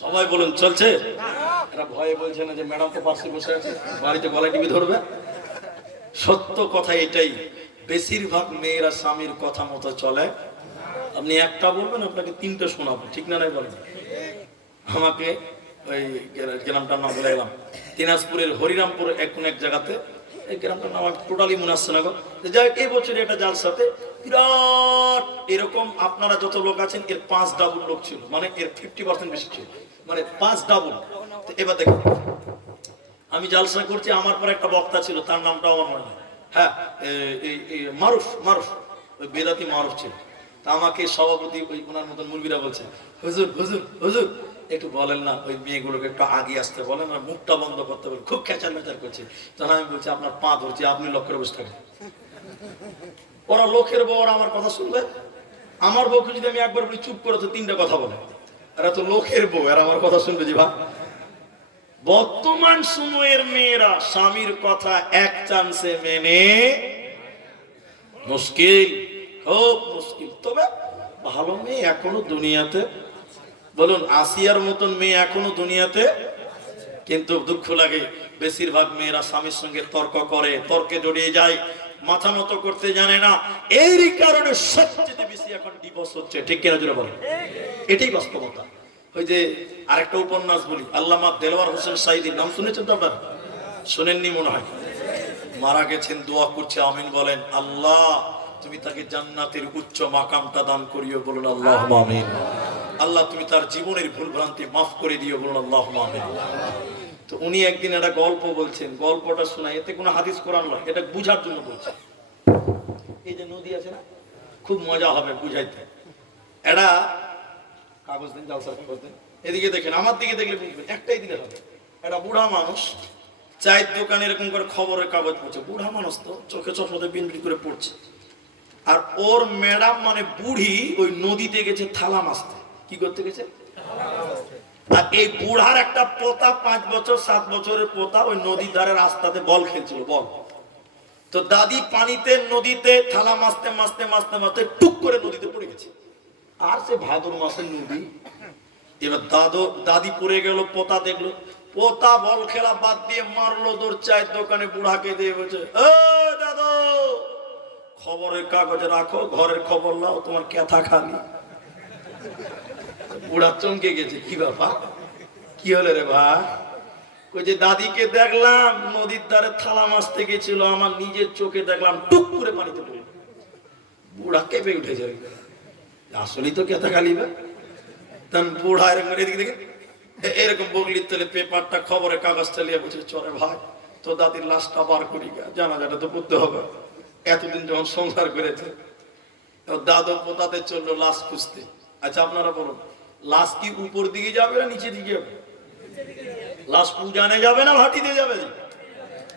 সবাই বলুন চলছে? এরা ভয়ে বলছে না যে ম্যাডাম তো পাশে বসে আছে, বাড়িতে গলায় টিভি ধরবে? সত্য কথা এটাই, বেশিরভাগ মেয়েরা স্বামীর কথা মতো চলে। আপনি একটা বলবেন, আপনাকে তিনটা শোনাবো, ঠিক না নাই বলেন? আমাকে ওই গ্রামটার নাম বলে গেলাম, দিনাজপুরের হরিরামপুর এক জায়গাতে, এই গ্রামটার নাম টোটালি মনে আসছে না গো। যাই হোক, এই বছর একটা জালসাতে বিরাট এরকম আপনারা যত লোক আছেন এর 5 ডাবল লোক ছিল, মানে এর 50% বেশি ছিল, মানে 5 ডাবল। তো এবার দেখুন, আমি জালসা করছি, আমার পর একটা বক্তা ছিল, তার নামটাও আমার মনে নেই। হ্যাঁ, মারুফ, ওই বেদাতি মারুফ ছিল। তা আমাকে সভাপতি ওই ওনার মতন মুরগিরা বলছে, হুজুর হুজুর হুজুর একটু বলেন না ওই মেয়েগুলোকে একটু আগে আসতে বলেন, আর মুখটা বন্ধ করতে বলেন, খুব খেচার মেচার করছে। তখন আমি বলছি, আপনার পা ধরছি, আপনি লক্ষ্য করে বসে থাকেন। ওরা লোকের বউ, ওরা আমার কথা শুনবে? আমার বউকে যদি আমি একবার বলি চুপ করে, তো 3টা কথা বলে। এরা তো লোকের বউ, এরা আমার কথা শুনবে? জি ভাই, বর্তমান সময়ের মেয়েরা স্বামীর কথা এক চান্সে মেনে মুশকিল, খুব মুশকিল। তবে ভালো মেয়ে এখনো দুনিয়াতে, বলুন আসিয়ার মতন মেয়ে এখনো দুনিয়াতে। কিন্তু দুঃখ লাগে, বেশিরভাগ মেয়েরা স্বামীর সঙ্গে তর্ক করে, তর্কে জড়িয়ে যায়, মাথা মতো করতে জানে না। এই কারণে সবচেয়ে বেশি এখন ডিভোর্স হচ্ছে, ঠিক কিনা জোরে বলেন? এটাই বাস্তবতা। ওই যে আরেকটা উপন্যাস বলি, আল্লামা দেলোয়ার হোসেন সাঈদীর নাম শুনেছেন তো আপনারা? শোনেননি মনে হয়। মারা গেছেন, দোয়া করছে, আমিন বলেন। আল্লাহ তুমি তাকে জান্নাতের উচ্চ মাকামটা দান করিও, বলুন আল্লাহুম্মা আমিন। আল্লাহ তুমি তার জীবনের ভুল ভ্রান্তি মাফ করে দিও, বলুন আল্লাহুম্মা আমিন। তো উনি একদিন একটা গল্প বলছেন, গল্পটা শোনা, এতে কোনো হাদিস কোরআন নয়, এটা বুঝার জন্য বলছে। এই যে নদী আছে না, খুব মজা হবে বুঝাইতে। এটা কাগজ দিন, জালসার কাগজ দিন, এদিকে দেখেন, আমার দিকে দেখলে বুঝবেন, একটাই দিলে হবে। একটা বুড়া মানুষ চায়ের দোকানে এরকম করে খবরের কাগজ পড়ছে, বুড়া মানুষ তো চোখে চশমাতে বিনবিন করে পড়ছে। আর ওর ম্যাডাম মানে বুড়ি ওই নদীতে গেছে থালা মাছতে। কি করতে গেছে? আর এই বুড়ার একটা পোতা, 5 বছর 7 বছরের পোতা, ওই নদীর ধারে রাস্তাতে বল খেলছিল, বল। তো দাদি পানিতে নদীতে থালা মাছতে মাছতে মাছতে মাছতে টুক করে নদীতে পড়ে গেছে। আর সে ভাদর মাসের নদী, এবার দাদি পড়ে গেল, পোতা দেখলো, পোতা বল খেলা বাদ দিয়ে মারলো দৌড় চায়ের দোকানে বুড়াকে দিয়ে বলছে, ও দাদু খবরের কাগজ রাখো, ঘরের খবর নাও, তোমার ক্যাথা খালি। বুড়া চমকে গেছে, কি ব্যাপার, কি হলো রে ভাই? ওই যে দাদিকে দেখলাম নদীর ধারে থালা মাছতে গেছিল, আমার নিজের চোখে দেখলাম টুক করে পানিতে পড়ে। বুড়া কেঁপে উঠেছে, আসলেই তো ক্যাথা খালি। তখন বুড়া এরকম এদিকে দেখে এরকম বগলির তলে পেপারটা, খবরের কাগজ চালিয়ে বলছে, চলে ভাই তো দাদির লাশটা বার করি, জানাজাটা তো করতে হবে। এতদিন যখন সংসার করেছে, দাদু পোতাতে চললো লাশ খুঁজতে। আচ্ছা আপনারা বলুন, লাশ কি উপর দিকে যাবে না নিচে দিকে যাবে? লাশ পূজানে যাবে না ভাটিতে যাবে?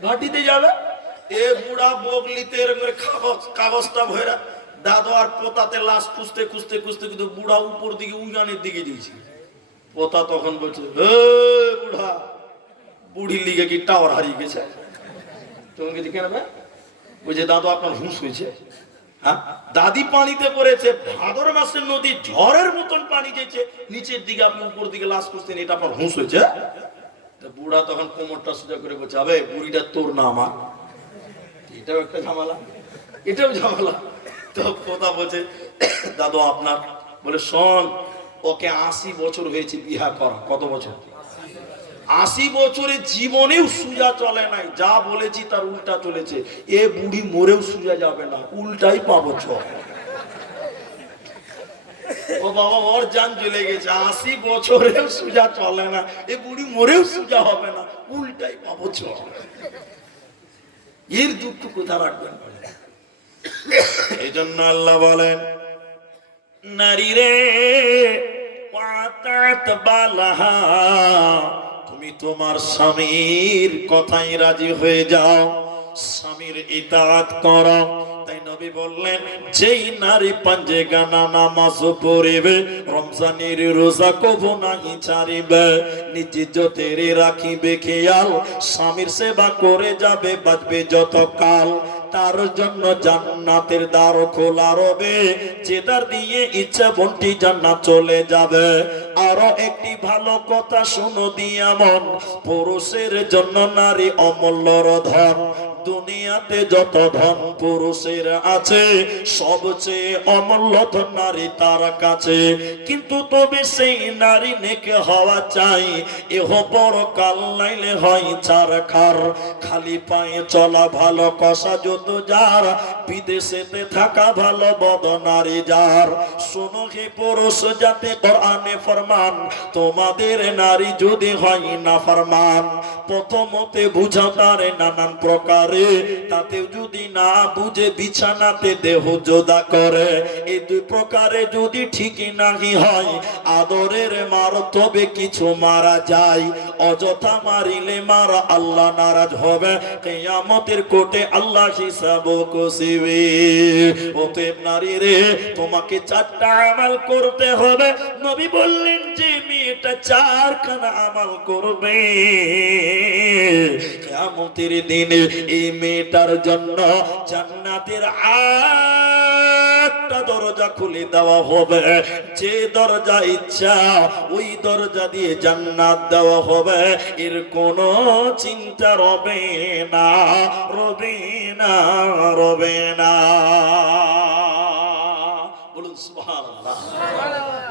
ভাটিতে যাবে। এ বুড়া বগলিতে এরকম কাগজটা ভরা, দাদু আর পোতাতে লাশ খুঁজতে খুঁজতে খুঁজতে কিন্তু বুড়া উপর দিকে উজানের দিকে দিয়েছে। পোতা তখন বলছে, হে বুড়া, বুড়ির লিগে কি টাওয়ার হারিয়ে গেছে? তখন কিছু কেন ভাই? বলছে, দাদু আপনার হুঁশ হয়েছে। হ্যাঁ, দাদি পানিতে পড়েছে, ভাদর মাসের নদী ঝড়ের মতন পানি গেছে নিচের দিকে, আপনি উপর দিকে লাশ খুঁজতেন, এটা আপনার হুঁশ হয়েছে? বুড়া তখন কোমরটা সোজা করে বলছে, আবে বুড়িটা তোর না আমার। এটাও একটা ঝামেলা, এটাও ঝামেলা। তো পোতা বলছে, দাদু আপনার। বলে, শোন, ওকে 80 বছর হয়েছে বিহা করা। কত বছর? 80 বছরে জীবনেও সুজা চলে নাই, যা বলেছি তার উল্টা চলেছে। এ বুড়ি মরেও সুজা যাবে না, উল্টাই পাবো চল। ও বাবা, ওর জান চলে গেছে, 80 বছরেও সুজা চলে না, এ বুড়ি মরেও সুজা হবে না, উল্টাই পাবো চল। এর দুঃখ কোথায় রাখবেন? এই জন্য আল্লাহ বলেন, নারী রে তুমি তোমার স্বামীর কথাই রাজি হয়ে যাও, স্বামীর ইতাআত করো, তাই নবী বললেন, যেই নারী পাঞ্জে গানা নামাজ পড়িবে, রমজানের রোজা কবু নাহি ছাড়িবে, নিজ ইজ্জতের রাখিবে খেয়াল, স্বামীর সেবা করে যাবে বাঁচবে যত কাল, তার জন্য জান্নাতের দ্বার খোলা রবে, যে দ্বার দিয়ে ইচ্ছা বন্টি জান্নাত চলে যাবে। আরো একটি ভালো কথা শুনো দিয়া মন, পুরুষের জন্য নারী অমূল্যর ধন, দুনিয়াতে যত ধন পুরুষের আছে, সবচেয়ে অমূল্য ধন নারী তার কাছে। কিন্তু তবে সেই নারী নেকে হওয়া চাই, এহ পরকাল নাইলে হয় ছারখার। খালি পায়ে চলা ভালো, কষা যত যার, বিদেশেতে থাকা ভালো বদ নারী যার। শোনো হে পুরুষ জাতি, কোরআনে ফরমান, তোমাদের নারী যদি হয় না ফরমান, প্রথমতে বুঝাও তারে নানান প্রকারে, তাতেও যদি না বুঝে বিছানাতে দেহ জোদা করে। এই দুই প্রকারে যদি ঠিকই নাহি হয়, আদরের মার তবে কিছু মারা যায়, অযথা মারিলে মারা আল্লাহ নারাজ হবে, কিয়ামতের কোর্টে আল্লাহ হিসাব কষিবে। অতএব নারী রে, তোমাকে চারটা আমল করতে হবে। নবী বললেন যে মেয়েটা চারখানা আমল করবে, কিয়ামতের দিনে এই মেয়েটার জন্য জান্নাতের আটটা দরজা খুলে দেওয়া হবে। যে দরজা ইচ্ছা ওই দরজা দিয়ে জান্নাত দেওয়া হবে, এর কোনো চিন্তা রবে না, রবে না, রবে না। বলুন সুবহানাল্লাহ।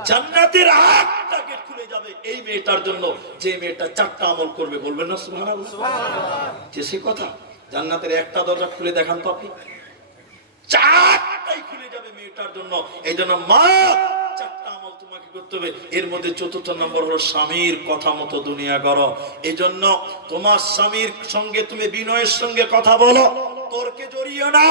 জান্নাতের আটটা গেট খুলে যাবে এই মেয়েটার জন্য, যে মেয়েটা চারটা আমল করবে। বলবেন না সুবহানাল্লাহ? যে সে কথা, জান্নাতের একটা দরজা খুলে দেখান তো আপনি, চারটাই খুলে যাবে মেয়েটার জন্য। এই জন্য মা, চারটা আমল তোমাকে করতে হবে। এর মধ্যে চতুর্থ নম্বর হলো স্বামীর কথা মতো দুনিয়া করো। এই জন্য তোমার স্বামীর সঙ্গে তুমি বিনয়ের সঙ্গে কথা বলো, তর্কে জড়িও না,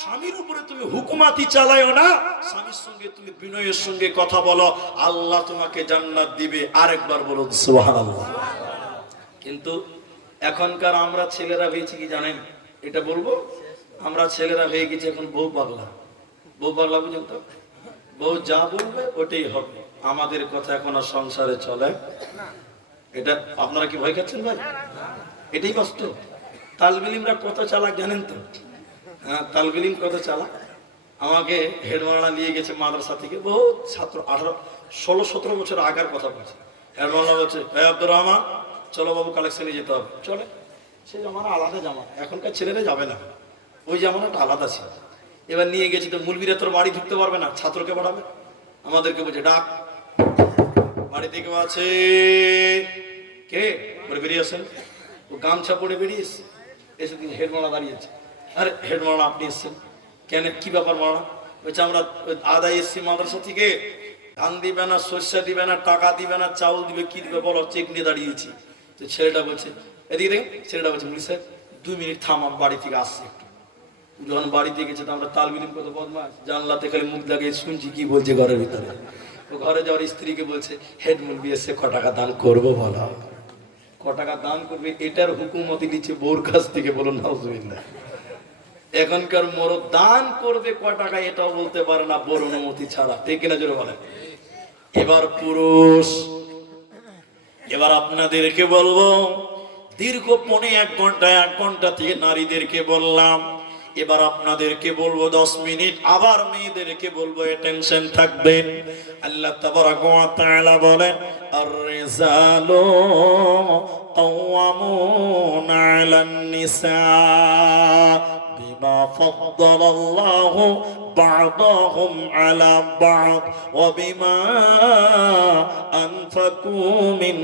স্বামীর উপরে তুমি হুকুমাতি চালাইও না, স্বামীর সঙ্গে তুমি বিনয়ের সঙ্গে কথা বলো, আল্লাহ তোমাকে জান্নাত দিবে। আরেকবার বলুন সুবহানাল্লাহ। কিন্তু এখনকার আমরা ছেলেরা হয়েছি কি জানেন, এটা বলবো, আমরা ছেলেরা হয়ে গেছি এখন বউ পাগলা। বউ পাগলা বুঝেন তো, বউ যা বলবে ওটাই হবে। আমাদের কথা এখন আর সংসারে চলে এটা। আপনারা কি ভয় খাচ্ছেন ভাই? এটাই কষ্ট। তালবিলিমরা কত চালাক জানেন তো? হ্যাঁ, তালবিলিম কত চালাক। আমাকে হেডমাওয়ালা নিয়ে গেছে মাদ্রাসা থেকে, বহু ছাত্র, 16-17 বছর আগের কথা বলছে। হেডমাওয়ালা বলছে, ভাই আব্দুর রহমান, চলো বাবু কালেকশনে যেতে হবে। চলে, সেই জামানা আলাদা জামা, এখনকার ছেলেরা যাবে না, ওই জামানাটা আলাদা ছিল। এবার নিয়ে গেছি তো মুলবিরা তোর বাড়ি ঢুকতে পারবে না, ছাত্রকে পাঠাবে। আমাদেরকে বলছে ডাক, বাড়িতে কেউ আছে? কে? বলে বেরিয়ে আসেন। ও গামছা পরে বেরিয়েছে, এসে দিন হেডমাওয়ালা দাঁড়িয়েছে। আরে হেডমাওয়ালা আপনি এসছেন কেন, কি ব্যাপার মাওলানা? বলছে আমরা আদায় এসছি মাদ্রাসা থেকে, ধান দিবে না, সর্ষে দিবে না, টাকা দিবে না, চাউল দিবে, কি দিবে বলো, চেক নিয়ে দাঁড়িয়েছি। তো ছেলেটা বলছে, এদিকে দেখেন, ছেলেটা বলছে, মুলি স্যার 2 মিনিট থাম, বাড়ি থেকে আসছে একটু। যখন বাড়িতে গেছে তো আমরা তালবিলিম কত বদমাস, জানলাতে খালি মুখ লাগিয়ে শুনছি কি বলছে ঘরের ভিতরে। ও ঘরে যাওয়ার স্ত্রীকে বলছে, হেড মুলবি এসে ক টাকা দান করবো বলো, ক টাকা দান করবে, এটার হুকুমতি দিচ্ছে বউর কাছ থেকে। বলুন নাউজুবিল্লাহ। এখনকার মরদ দান করবে ক টাকা এটাও বলতে পারে না বড় অনুমতি ছাড়া, ঠিক কিনা জোরে বলেন। এবার পুরুষ, এবার আপনাদেরকে বলবো, দীর্ঘ 1 ঘন্টা থেকে নারীদেরকে বললাম, এবার আপনাদেরকে বলবো 10 মিনিট, আবার মেয়েদেরকে বলবো, টেনশন থাকবেন। আল্লাহ তাবারাক ওয়া তাআলা বলেন, আর-রিজালু কাওয়ামুনা আলান নিসা বিমা ফাদ্দালাল্লাহু বা'দাহুম আলা বা'দ ওয়া বিমা আনফাকু মিন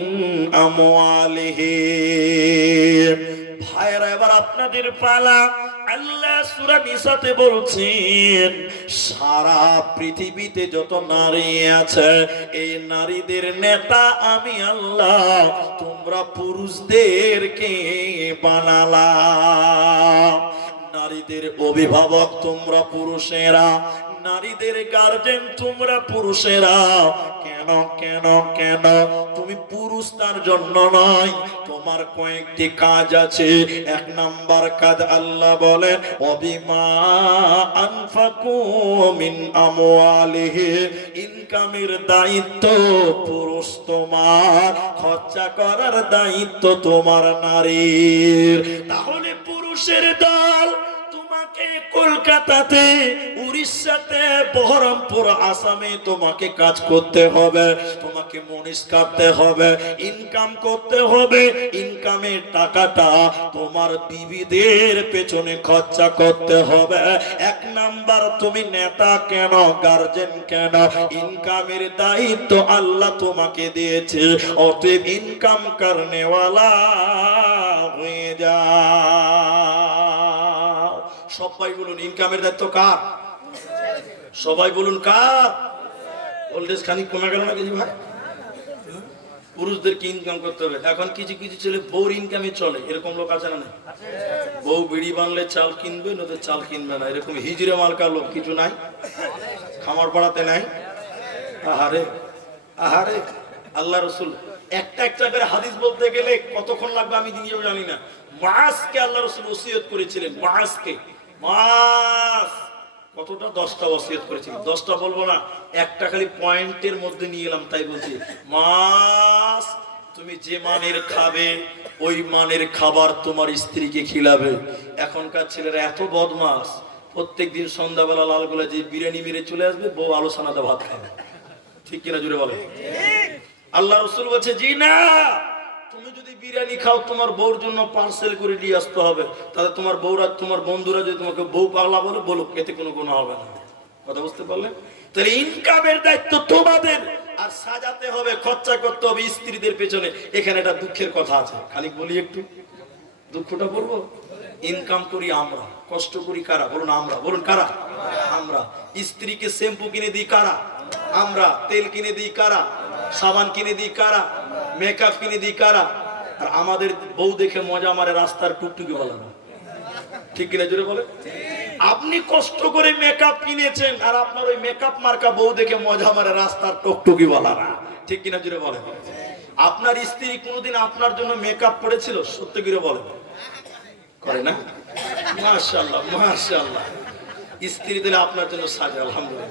আমওয়ালিহিম। ভাইরা, এবার আপনাদের পালা। আল্লাহ সূরা নিসাতে বলছেন, সারা পৃথিবীতে যত নারী আছে, এই নারীদের নেতা আমি আল্লাহ, তোমরা পুরুষদেরকে বানালাম। নারীদের অভিভাবক তোমরা পুরুষেরা, নারীদের গার্জেন তোমরা পুরুষেরা। কেন কেন কেন? তুমি পুরুষ তার জন্য নয়, তোমার কয়েকটি কাজ আছে। এক নাম্বার কাজ আল্লাহ বলেন অবিমা আনফাকু মিন আমওয়ালিহি, ইনকামের দায়িত্ব পুরুষ তোমার, খরচা করার দায়িত্ব তোমার নারীর। তাহলে পুরুষের দল তোমাকে কলকাতাতে, উড়িষ্যাতে, বহরমপুর, আসামে তোমাকে কাজ করতে হবে, তোমাকে মনীষ কাটতে হবে, ইনকাম করতে হবে। ইনকামের টাকাটা তোমার বিবিদের পেছনে খরচা করতে হবে। এক নাম্বার, তুমি নেতা কেন, গার্জেন কেন, ইনকামের দায়িত্ব আল্লাহ তোমাকে দিয়েছে, অতএব ইনকাম করনেওয়ালা হয়ে যা। সবাই বলুন ইনকামের দায়িত্ব কার? সবাই বলুন কার? ওল্ডেজ খানিক কমে গেল না কিছু ভাই? পুরুষদেরকে ইনকাম করতে হবে। এখন কিছু কিছু ছেলে বউর ইনকামে চলে, এরকম লোক আছে না? না, বউ বিড়ি বানলে চাল কিনবে, নয়তো চাল কিনবে না, এরকম হিজড়ে মার্কা লোক কিছু নাই? খামার পাড়াতে নাই? আহারে আহারে, আল্লাহ রসুল একটা একটা করে হাদিস বলতে গেলে কতক্ষণ লাগবে আমি নিজেও জানি না। মাসকে আল্লাহ রসুল ওসিয়ত করেছিলেন, মাসকে, মাস কতটা? 10টা ওসিয়ত করেছিলেন। 10টা বলবো না, একটা খালি পয়েন্টের মধ্যে নিয়ে এলাম, তাই বলছি। মাস, তুমি যে মানের খাবে ওই মানের খাবার তোমার স্ত্রীকে খিলাবে। এখনকার ছেলেরা এত বদমাস, প্রত্যেকদিন সন্ধ্যাবেলা লালগোলা যে বিরিয়ানি মেরে চলে আসবে, বউ আলোচনাতে ভাত খাবে। ঠিক কিনা জুড়ে বলে? আল্লাহ রসুল বলছে জি না, তুমি যদি বিরিয়ানি খাও তোমার বউর জন্য পার্সেল করে নিয়ে আসতে হবে। তাহলে তোমার বউরা, তোমার বন্ধুরা যদি তোমাকে বউ পাগলা বলে, বলুক, এতে কোনো গুনাহ হবে না। কথা বুঝতে পারলেন? তাহলে ইনকামের দায়িত্ব তোমাদের, আর সাজাতে হবে, খরচা করতে হবে স্ত্রীদের পেছনে। এখানে একটা দুঃখের কথা আছে, খালি বলি একটু, দুঃখটা বলবো। ইনকাম করি আমরা, কষ্ট করি কারা? বলুন আমরা। বলুন কারা? আমরা। স্ত্রীকে শ্যাম্পু কিনে দিই কারা? আমরা। তেল কিনে দিই কারা? সাবান কিনে দিই কারা? মেকআপ কিনে দিই কারা? আর আমাদের বউ দেখে মজা মারে রাস্তার টুকটুকি বলা না। ঠিক কিনা জোরে বলে? আপনি কষ্ট করে মেকআপ কিনেছেন, আর আপনার ওই মেকআপ মার্কা বউ দেখে মজা মারে রাস্তার টুকটুকি বলা না। ঠিক কিনা জোরে বলে? আপনার স্ত্রী কোনোদিন আপনার জন্য মেকআপ করেছিল? সত্য করে বলেন, করে না? মাশাআল্লাহ মাশাআল্লাহ, স্ত্রী দিলে আপনার জন্য সাজে, আলহামদুলিল্লাহ,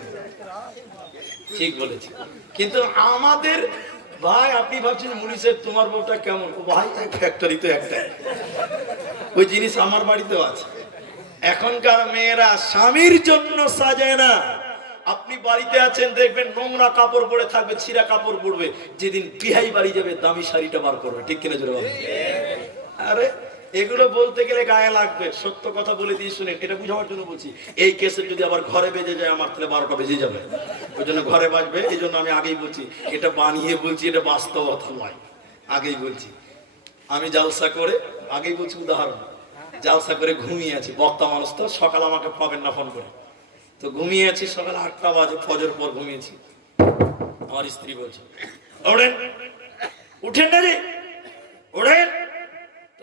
ঠিক বলেছি। কিন্তু আমাদের ভাই, আপনি ভাবছেন মুনিশের তোমার বউটা কেমন? ও ভাই, ফ্যাক্টরি তো একটাই, ওই জিনিস আমার বাড়িতেও আছে। এখনকার মেয়েরা স্বামীর জন্য সাজায় না। আপনি বাড়িতে আছেন, দেখবেন নোংরা কাপড় পরে থাকবে, ছিঁড়া কাপড় পরবে, যেদিন বিহাই বাড়ি যাবে দামি শাড়িটা বার করবে। ঠিক কিনা জোরে বলেন? আরে এগুলো বলতে গেলে গায়ে লাগবে, সত্য কথা বলে দিয়ে শুনে, এটা বুঝাবার জন্য বলছি। এই কেসে যদি আবার ঘরে বেজে যায় আমার, তাহলে 12টা বেজে যাবে। ওই জন্য ঘরে বাজবে, এই জন্য আমি আগেই বলছি, এটা বানিয়ে বলছি, এটা বাস্তবতা নয়, আগেই বলছি। আমি জালসা করে, আগেই বলছি উদাহরণ, জালসা করে ঘুমিয়ে আছি, বক্তা মানুষ তো, সকাল আমাকে পাবেন না ফোন করে, তো ঘুমিয়ে আছি, সকাল 8টা বাজে, ফজর পর ঘুমিয়েছি। আমার স্ত্রী বলছে ওঠেন, উঠেন না রে, ওঠেন।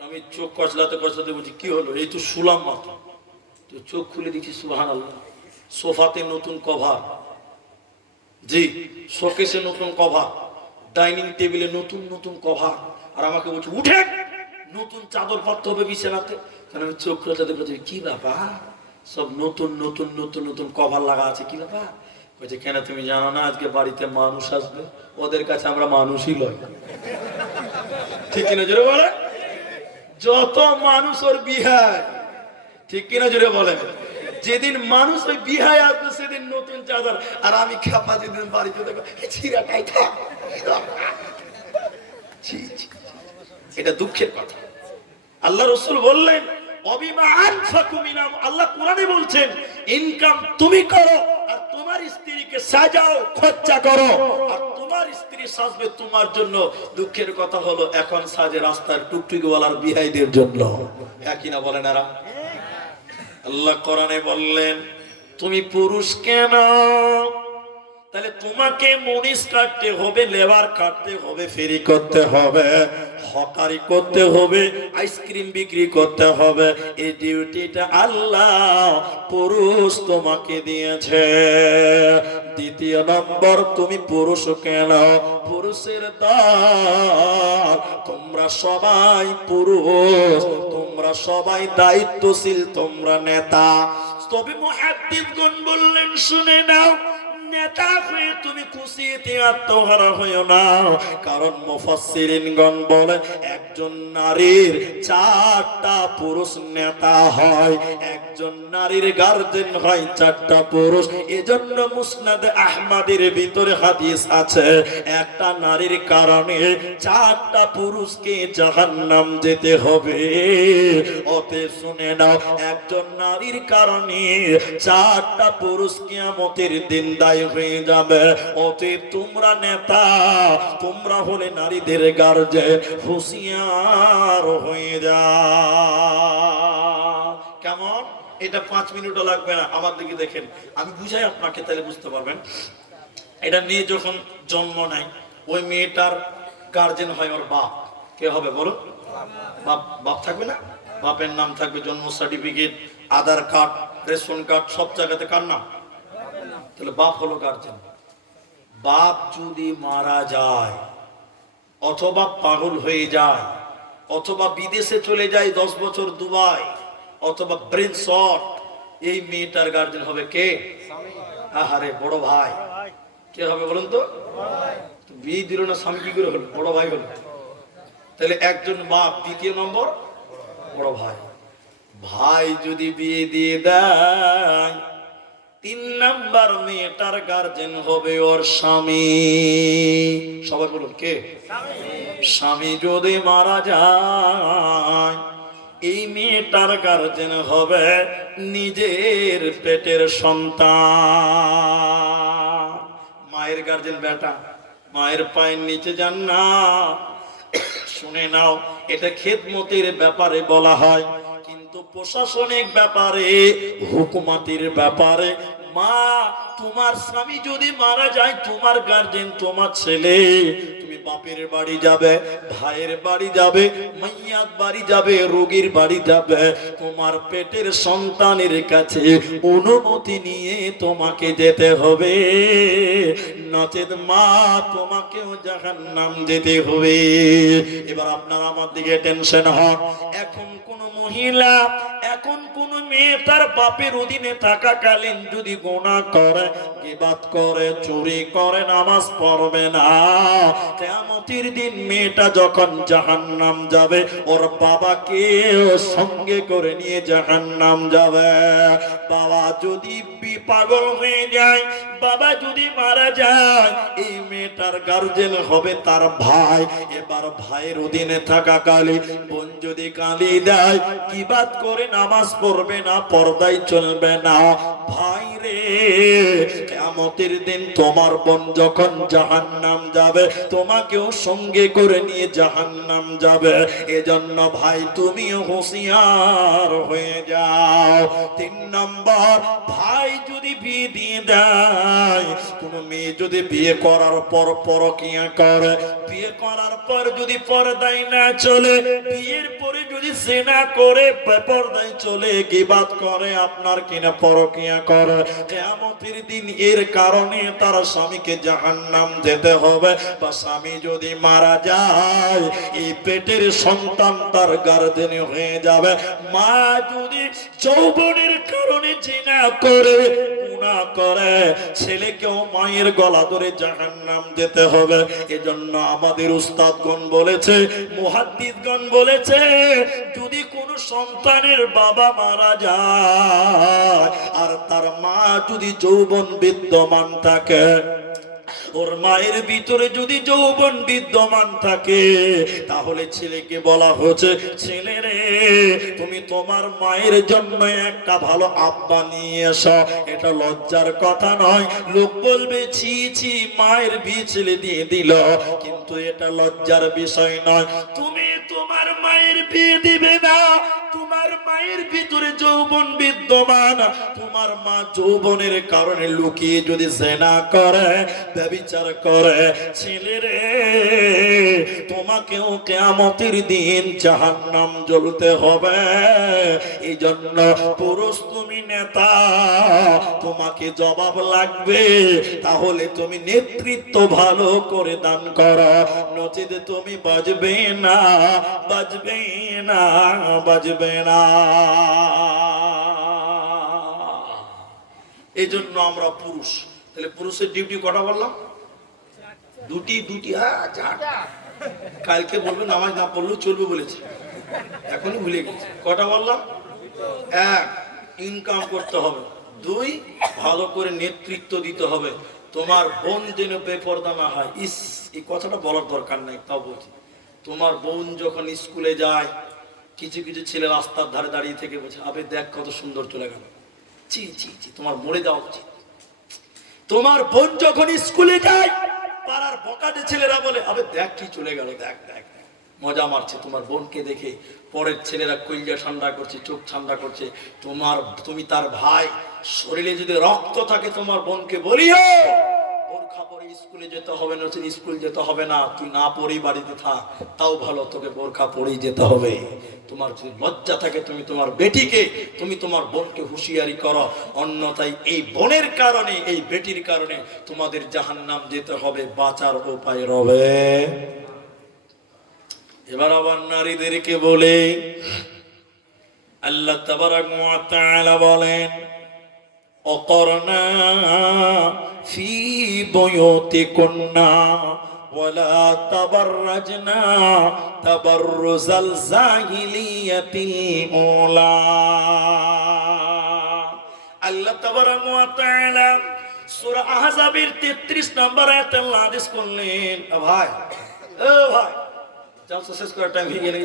আমি চোখ কচলাতে কচলাতে বলছি কি হলো? এই তো শুলাম মাত্র। তো চোখ খুলে দেখছি সুবহানাল্লাহ, সোফাতে নতুন কভার, জি, শোকেসে নতুন কভার, ডাইনিং টেবিলে নতুন নতুন কভার, আর আমাকে বলছে উঠেন, নতুন চাদর পাততে হবে বিছানাতে। কারণ আমি চোখ কচলাতে বলছি কি ব্যাপার, সব নতুন নতুন নতুন নতুন কভার লাগা আছে, কি ব্যাপার? বলছে কেন তুমি জানো না আজকে বাড়িতে মানুষ আসবে? ওদের কাছে আমরা মানুষই লয়। ঠিক কিনা জোরে বলে? যত মানুষ ওর বিহায়। ঠিক কিনা জোরে বলেন? যেদিন মানুষ ওই বিহায় আসবে সেদিন নতুন চাদর, আর আমি খেপা যেদিন বাড়িতে দেখো ছিঁড়াটাই থাক। এটা দুঃখের কথা। আল্লাহ রসুল বললেন আল্লাহ কোরআনে বলছেন ইনকাম তুমি করো, আর তোমার স্ত্রীকে সাজাও, খরচা করো, আর তোমার স্ত্রী সাজবে তোমার জন্য। দুঃখের কথা হলো এখন সাজে রাস্তার টুকটুকিওয়ালার বিহাইদের জন্য। হ্যাঁ কিনা বলেন? এরা আল্লাহ কোরআনে বললেন তুমি পুরুষ কেন? তাহলে তোমাকে মনীষ কাটতে হবে, লেবার কাটতে হবে, ফেরি করতে হবে, হকারি করতে হবে, আইসক্রিম বিক্রি করতে হবে, এই ডিউটিটা আল্লাহ পুরুষ তোমাকে দিয়েছে। দ্বিতীয় নম্বর, তুমি পুরুষ কেন? পুরুষের দল, তোমরা সবাই পুরুষ, তোমরা সবাই দায়িত্বশীল, তোমরা নেতা। তবে মুহাদ্দিসগণ বললেন, শুনে নাও, নেতা হয়ে তুমি খুশিতে আত্মহারা হইও না। কারণ মুফাসসিরিনগণ বলে একজন নারীর 4টা পুরুষ নেতা হয়, একজন নারীর গার্জেন হয় 4টা পুরুষ। এজন্য মুসনাদ আহমদের ভিতরে হাদিস আছে, একটা নারীর কারণে 4টা পুরুষকে জাহান্নাম যেতে হবে। অতএব শুনে নাও, একজন নারীর কারণে 4টা পুরুষ কিয়ামতের দিন দায়ী হয়ে যাবে। অতএব তোমরা নেতা, তোমরা হলে নারীদের গার্জেন, হুঁশিয়ার হয়ে যাও। কেমন? এটা 5 মিনিটও লাগবে না, আমার দিকে দেখেন, আমি বুঝাই আপনাকে, তাহলে বুঝতে পারবেন। এটা মেয়ে যখন জন্ম নেয়, ওই মেয়েটার গার্জেন হয় ওর বাপ। কে হবে বলো? বাপ। বাপ থাকবে না? বাপের নাম থাকবে, জন্ম সার্টিফিকেট, আধার কার্ড, রেশন কার্ড, সব জায়গাতে কার নাম? তাহলে বাপ হলো গার্জেন। বাপ যদি মারা যায়, অথবা পাগল হয়ে যায়, অথবা বিদেশে চলে যায় 10 বছর দুবাই, অথবা ব্রেন শট, এই মেয়েটার গার্জেন হবে কে? আহারে, বড় ভাই। কে হবে বলুন তো? বিয়ে দিল না, স্বামী কি করে হলো? বড় ভাই হলো। তাহলে একজন বাপ, দ্বিতীয় নম্বর বড় ভাই। ভাই যদি বিয়ে দিয়ে দেয়, 3 নাম্বার মেয়েটার গার্জেন হবে ওর স্বামী। সবাই বলুন কে? স্বামী যদি মারা যায়, এই মেয়েটার গার্জেন হবে নিজের পেটের সন্তান। মায়ের গার্জেন বেটা, মায়ের পায়ের নিচে যান না। শুনে নাও, এটা খেদমতের ব্যাপারে বলা হয়, কিন্তু প্রশাসনিক ব্যাপারে, হুকুমাতির ব্যাপারে, মা, তোমার স্বামী যদি মারা যায়, তোমার গার্জেন তোমার ছেলে। তুমি বাপের বাড়ি যাবে, ভাইয়ের বাড়ি যাবে, মাইয়াত বাড়ি যাবে, রোগীর বাড়ি যাবে, তোমার পেটের সন্তানের কাছে অনুমতি নিয়ে তোমাকে যেতে হবে, নচেত মা, তোমাকেও জাহান্নাম যেতে হবে। এবার আপনারা আমার দিকে টেনশন হন। এখন কোন মহিলা, এখন কোন মেয়ে তার বাপের অধীনে থাকাকালীন যদি গুনাহ করে, গীবাত করে, চুরি করে, নামাজ পড়বে না, কিয়ামতের দিন মেয়েটা যখন জাহান্নাম যাবে, ওর বাবাকে সঙ্গে করে নিয়ে জাহান্নাম যাবে। বাবা যদি পাগল হয়ে যায়, বাবা যদি মারা যায়, এই মেয়েটার গার্জেন হবে তার ভাই। এবার ভাইয়ের অধীনে থাকাকালীন বোন যদি গালি দেয়, গীবাত করে, নামাজ পড়বে না, পর্দায় চলবে না, ভাই রে, কিয়ামতের দিন তোমার বোন যখন জাহান্নাম যাবে, তোমাকেও সঙ্গে করে নিয়ে জাহান্নাম যাবে। এজন্য ভাই, তুমিও হুঁশিয়ার হয়ে যাও। 3 নম্বর, ভাই যদি বিয়ে দিয়ে দেয়, কোন মেয়ে যদি বিয়ে করার পর পরকিয়া করে, বিয়ে করার পর যদি পর্দায় না চলে, বিয়ের পরে যদি জিনা করে, বেপরদায় চলে, গীবাত করে, আপনার কিনা পরকিয়া করে, কিয়ামতের দিন এর কারণে তার স্বামীকে জাহান্নাম যেতে হবে। বা স্বামী যদি মারা যায়, এই পেটের সন্তান তার গার্জেন হয়ে যাবে। মা যদি যৌবনের কারণে জিনা করে, গুনাহ করে, ছেলেকেও মায়ের গলা ধরে জাহান্নাম যেতে হবে। এজন্য আমাদের উস্তাদগণ বলেছে, মুহাদ্দিসগণ বলেছে, যদি কোন সন্তানের বাবা মারা যায় আর তার মা যদি যৌবন বিদ্যমান থাকে, ওর মায়ের ভিতরে যদি যৌবন বিদ্যমান থাকে, তাহলে ছেলেকে বলা হচ্ছে, ছেলে রে, তুমি তোমার মায়ের জন্য একটা ভালো আব্বা নিয়ে এসো। এটা লজ্জার কথা নয়। লোক বলবে, ছি ছি, মায়ের বিয়ে ছেলে দিয়ে দিল, কিন্তু এটা লজ্জার বিষয় নয়। তুমি তোমার মায়ের বিয়ে দিবে না, তোমার মা মায়ের ভিতরে যৌবন বিদ্যমান, তোমার মা যৌবনের কারণে লুকিয়ে যদি জিনা করে, ব্যভিচার করে, ছেলেরে তোমাকেও কিয়ামতের দিন জাহান্নাম জ্বলতে হবে। এই জন্য পুরুষ তুমি নেতা, তোমাকে জবাব লাগবে। তাহলে তুমি নেতৃত্ব ভালো করে দান করো, নচেত তুমি বাজবে না, বাজবে না, বাজবে না। এই জন্য আমরা পুরুষ। তাহলে পুরুষের ডিউটি কটা বললাম? দুটি। হ্যাঁ, চারটা। কালকে বলবে নামাজ না পড়লেও চলবে বলেছে, এখনই ভুলে গেছে। কটা বললাম? এক, ইনকাম করতে হবে। দুই, ভালো করে নেতৃত্ব দিতে হবে। তোমার বোন যেন বেপরদা না হয়। এই কথাটা বলার দরকার নাই, তাও বলছি। তোমার বোন যখন স্কুলে যায়, কিছু কিছু ছেলে রাস্তার ধারে দাঁড়িয়ে থেকে বলছে, আবে দেখ কত সুন্দর চলে গেল, চি চি চি, তোমার মরে যাওয়া উচিত। তোমার বোন যখন স্কুলে যায়, পাড়ার বকাটে ছেলেরা বলে, আবে দেখ কি চলে গেল, দেখ দেখ, মজা মারছে। তোমার বোনকে দেখে পরের ছেলেরা কলিজা ঠান্ডা করছে, চোখ ঠান্ডা করছে। তুমি তার ভাই, শরীরে যদি রক্ত থাকে তোমার বোনকে বলিও, বোরখা পরে স্কুলে যেতে হবে না, স্কুল যেতে হবে না, তুই না পরেই বাড়িতে থাক, তাও ভালো, তোকে বোরখা পরেই যেতে হবে। তোমার যদি লজ্জা থাকে, তুমি তোমার বেটিকে, তুমি তোমার বোনকে হুঁশিয়ারি করো। অন্যথায় এই বোনের কারণে, এই বেটির কারণে তোমাদের জাহান্নাম যেতে হবে, বাঁচার উপায় রবে। এবার আবার নারীদেরকে বলে আল্লাহ তাবারাক ওয়া তাআলা বলেন, অকরনা ফি বুয়ুতিকুন্না ওয়ালা তাবাররাজনা তাবাররুজাল জাহিলিয়াতিল উলা। আল্লাহ তাবারাক ওয়া তাআলা সূরা আহজাবের 33 নম্বর আয়াতে আল্লাহ আদেশ করলেন, ভাই ও ভাই, জলসা শেষ করার টাইম হয়ে গেলে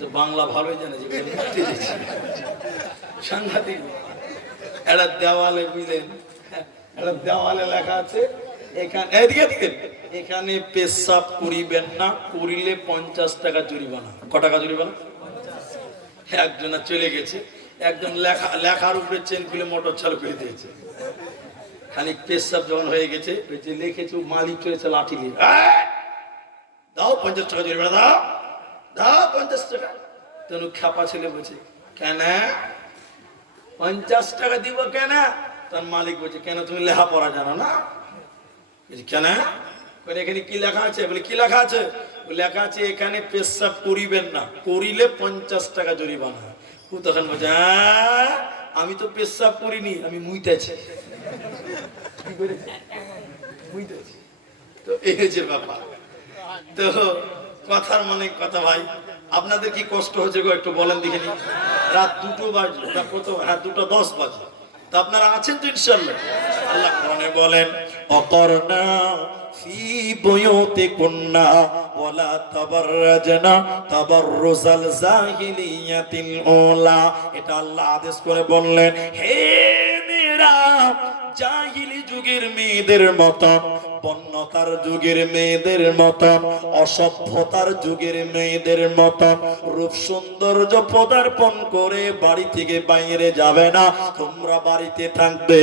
তো বাংলা ভালোই জানে যে মুক্তি দিচ্ছে সাংঘাতিক। একটা দেওয়ালে বুঝলেন, একটা দেওয়ালে লেখা আছে, এখানে এদিকে এখানে পেশাব করিবেন না, করিলে 50 টাকা জরিমানা। ক টাকা জরিমানা? একজনা চলে গেছে, একজন লেখার উপরে চেন খুলে মোটর চালু করে দিয়েছে। খানিক পেশাব যখন হয়ে গেছে, ওই যে লিখেছে মালিক চলেছে লাঠি নিয়ে, দাও 50 টাকা জরিমানা, দাও দাও 50 টাকা। তনু খাপা ছেলে বলছে, কেন 50 টাকা দিব কেন? তার মালিক বলছে, কেন তুমি লেখা পড়া জানো না? কেন? এখানে কি লেখা আছে? বলে কি লেখা আছে? লেখা আছে এখানে পেশাব করিবেন না, করিলে 50 টাকা জরিমানা। তখন বলছে, আমি তো পেশাব করিনি, আমি মুইতেছি। তো এই যে ব্যাপার। তো কথার মানে কথা, ভাই আপনাদের কি কষ্ট হচ্ছে গো একটু বলেন দেখিনি। রাত 2টো বাজে, হ্যাঁ 2:10 বাজে, তো আপনারা আছেন তো ইনশাআল্লাহ? আল্লাহ কোরআনে বলেন, অকরনা ফি বুয়ুতিকুন্না ওয়ালা তাবাররাজনা তাবাররুজাল জাহিলিয়াতিল উলা। এটা আল্লাহ আদেশ করে বললেন, হে মেয়েরা, জাহিলি যুগের মেয়েদের মতন, বন্যতার যুগের মেয়েদের মতন, অসভ্যতার যুগের মেয়েদের মতন রূপ সৌন্দর্য পদার্পণ করে বাড়ি থেকে বাইরে যাবে না। তোমরা বাড়িতে থাকবে,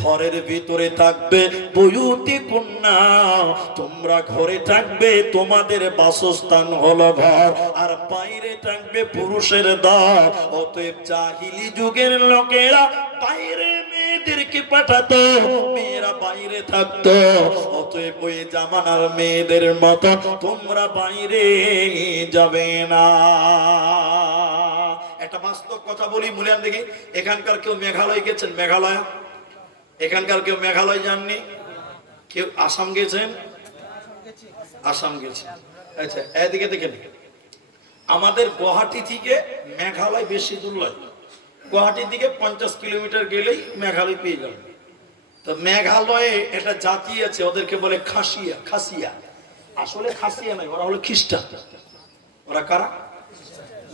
ঘরের ভিতরে থাকবে। বুয়ুতিকুন্না, তোমরা ঘরে থাকবে, তোমাদের বাসস্থান হলো ঘর, আর বাইরে থাকবে পুরুষের দল। অতএব জাহিলি যুগের লোকেরা বাইরে মেয়েদেরকে পাঠাতো, মেয়েরা বাইরে থাকতো। অতএব ওই জামানার মেয়েদের মতো তোমরা বাইরে যাবে না। একটা বাস্তব কথা বলি, মূল্যায়ন দেখি। এখানকার কেউ মেঘালয় গেছেন? মেঘালয়, এখানকার কেউ মেঘালয় যাননি? কেউ আসাম গেছেন? আসাম গেছেন। আচ্ছা, এদিকে দেখেন, আমাদের গুয়াহাটি থেকে মেঘালয় বেশি দূর নয়। গুয়াহাটির দিকে 50 কিলোমিটার গেলেই মেঘালয় পেয়ে যাবে। তো মেঘালয়ে একটা জাতি আছে, ওদেরকে বলে খাসিয়া। খাসিয়া আসলে খাসিয়া নয়, ওরা হলো খ্রিস্টান। ওরা কারা?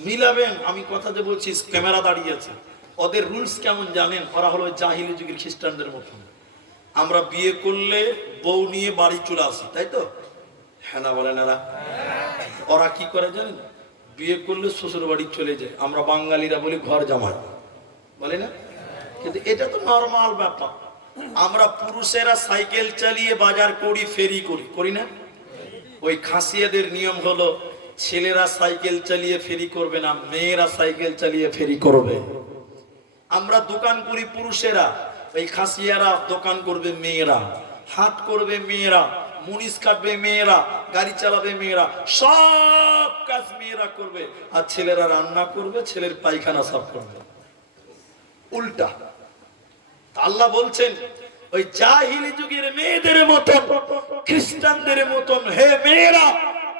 মিলাবেন, আমি কথা যে বলছি, ক্যামেরা দাঁড়িয়ে আছে। ওদের রুলস কেমন জানেন? ওরা হলো জাহিলি যুগের খ্রিস্টানদের মতো। আমরা বিয়ে করলে বউ নিয়ে বাড়ি চলে আসি, তাই তো? হ্যাঁ না বলেন? ওরা কি করে জানেন? বিয়ে করলে শ্বশুর বাড়ি চলে যায়, আমরা বাঙালিরা বলি ঘর জামাই, বলে না? কিন্তু এটা তো নর্মাল ব্যাপার। আমরা পুরুষেরা সাইকেল চালিয়ে বাজার করি, ফেরি করি, করি না? ওই খাসিয়াদের নিয়ম হলো ছেলেরা সাইকেল চালিয়ে ফেরি করবে না, মেয়েরা সাইকেল চালিয়ে ফেরি করবে। আমরা দোকান করি পুরুষেরা, এই খাসিয়ারা দোকান করবে মেয়েরা, হাট করবে মেয়েরা, মুনিশ কাটবে মেয়েরা, গাড়ি চালাবে মেয়েরা, সব কাজ মেয়েরা করবে, আর ছেলেরা রান্না করবে, ছেলের পায়খানা সাফ করবে। উল্টা। আল্লাহ বলছেন ওই জাহিলি যুগের মেয়েদের মতন, খ্রিস্টানদের মতন, হে মেয়েরা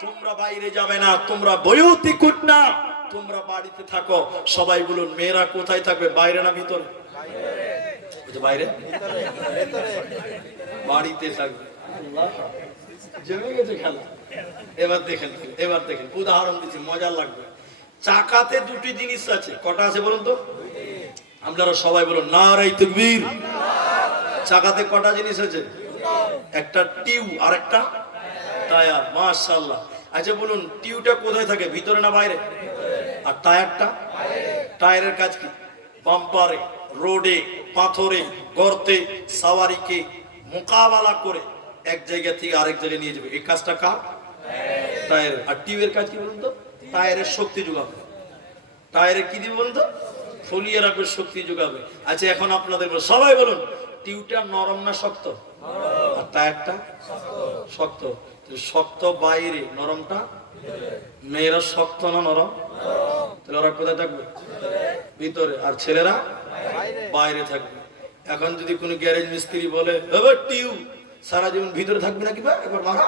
তোমরা বাইরে যাবে না, তোমরা বয়ুতি কুটনা, তোমরা বাড়িতে থাকো। সবাই বলুন মেয়েরা কোথায় থাকবে, বাইরে না ভিতরে? বাইরে, বাড়িতে থাকবে। আল্লাহ, জমে গেছে খেলা। এবার দেখেন, এবার দেখেন উদাহরণ দিচ্ছি, মজা লাগবে। চাকাতে দুটি জিনিস আছে, কটা আছে বলুন তো? আপনারা সবাই বলুন নারায়ে তাকবীর। চাকাতে কটা জিনিস আছে? একটা টিউ আর একটা টায়ার। মাশাআল্লাহ। আচ্ছা বলুন টিউটা কোথায় থাকে, ভিতরে না বাইরে? আর টায়ারটা? টায়ারের কাজ কি? বাম্পারে, রোডে, পাথরে, গর্তে সওয়ারিকে মোকাবেলা করে এক জায়গা থেকে আরেক জায়গায় নিয়ে যাবে, এই কাজটা কার? টায়ারের। আর টিউয়ের কাজ কি বলুন তো? টায়ারের শক্তি যোগাবে। টায়ারে কি দিবে বলুন তো? ফলিয়ে রাখবে, শক্তি যোগাবে। আচ্ছা এখন আপনাদের সবাই বলুন টিউটা নরম না শক্ত? আর টায়ারটা শক্ত। শক্ত বাইরে, নরমটা মেয়েরা শক্ত না নরম? তাহলে ওরা কোথায় থাকবে? ভিতরে। আর ছেলেরা বাইরে থাকবে। এখন যদি কোনো গ্যারেজ মিস্ত্রি বলে টিউ সারা জীবন ভিতরে থাকবে নাকি, বা একবার মারা।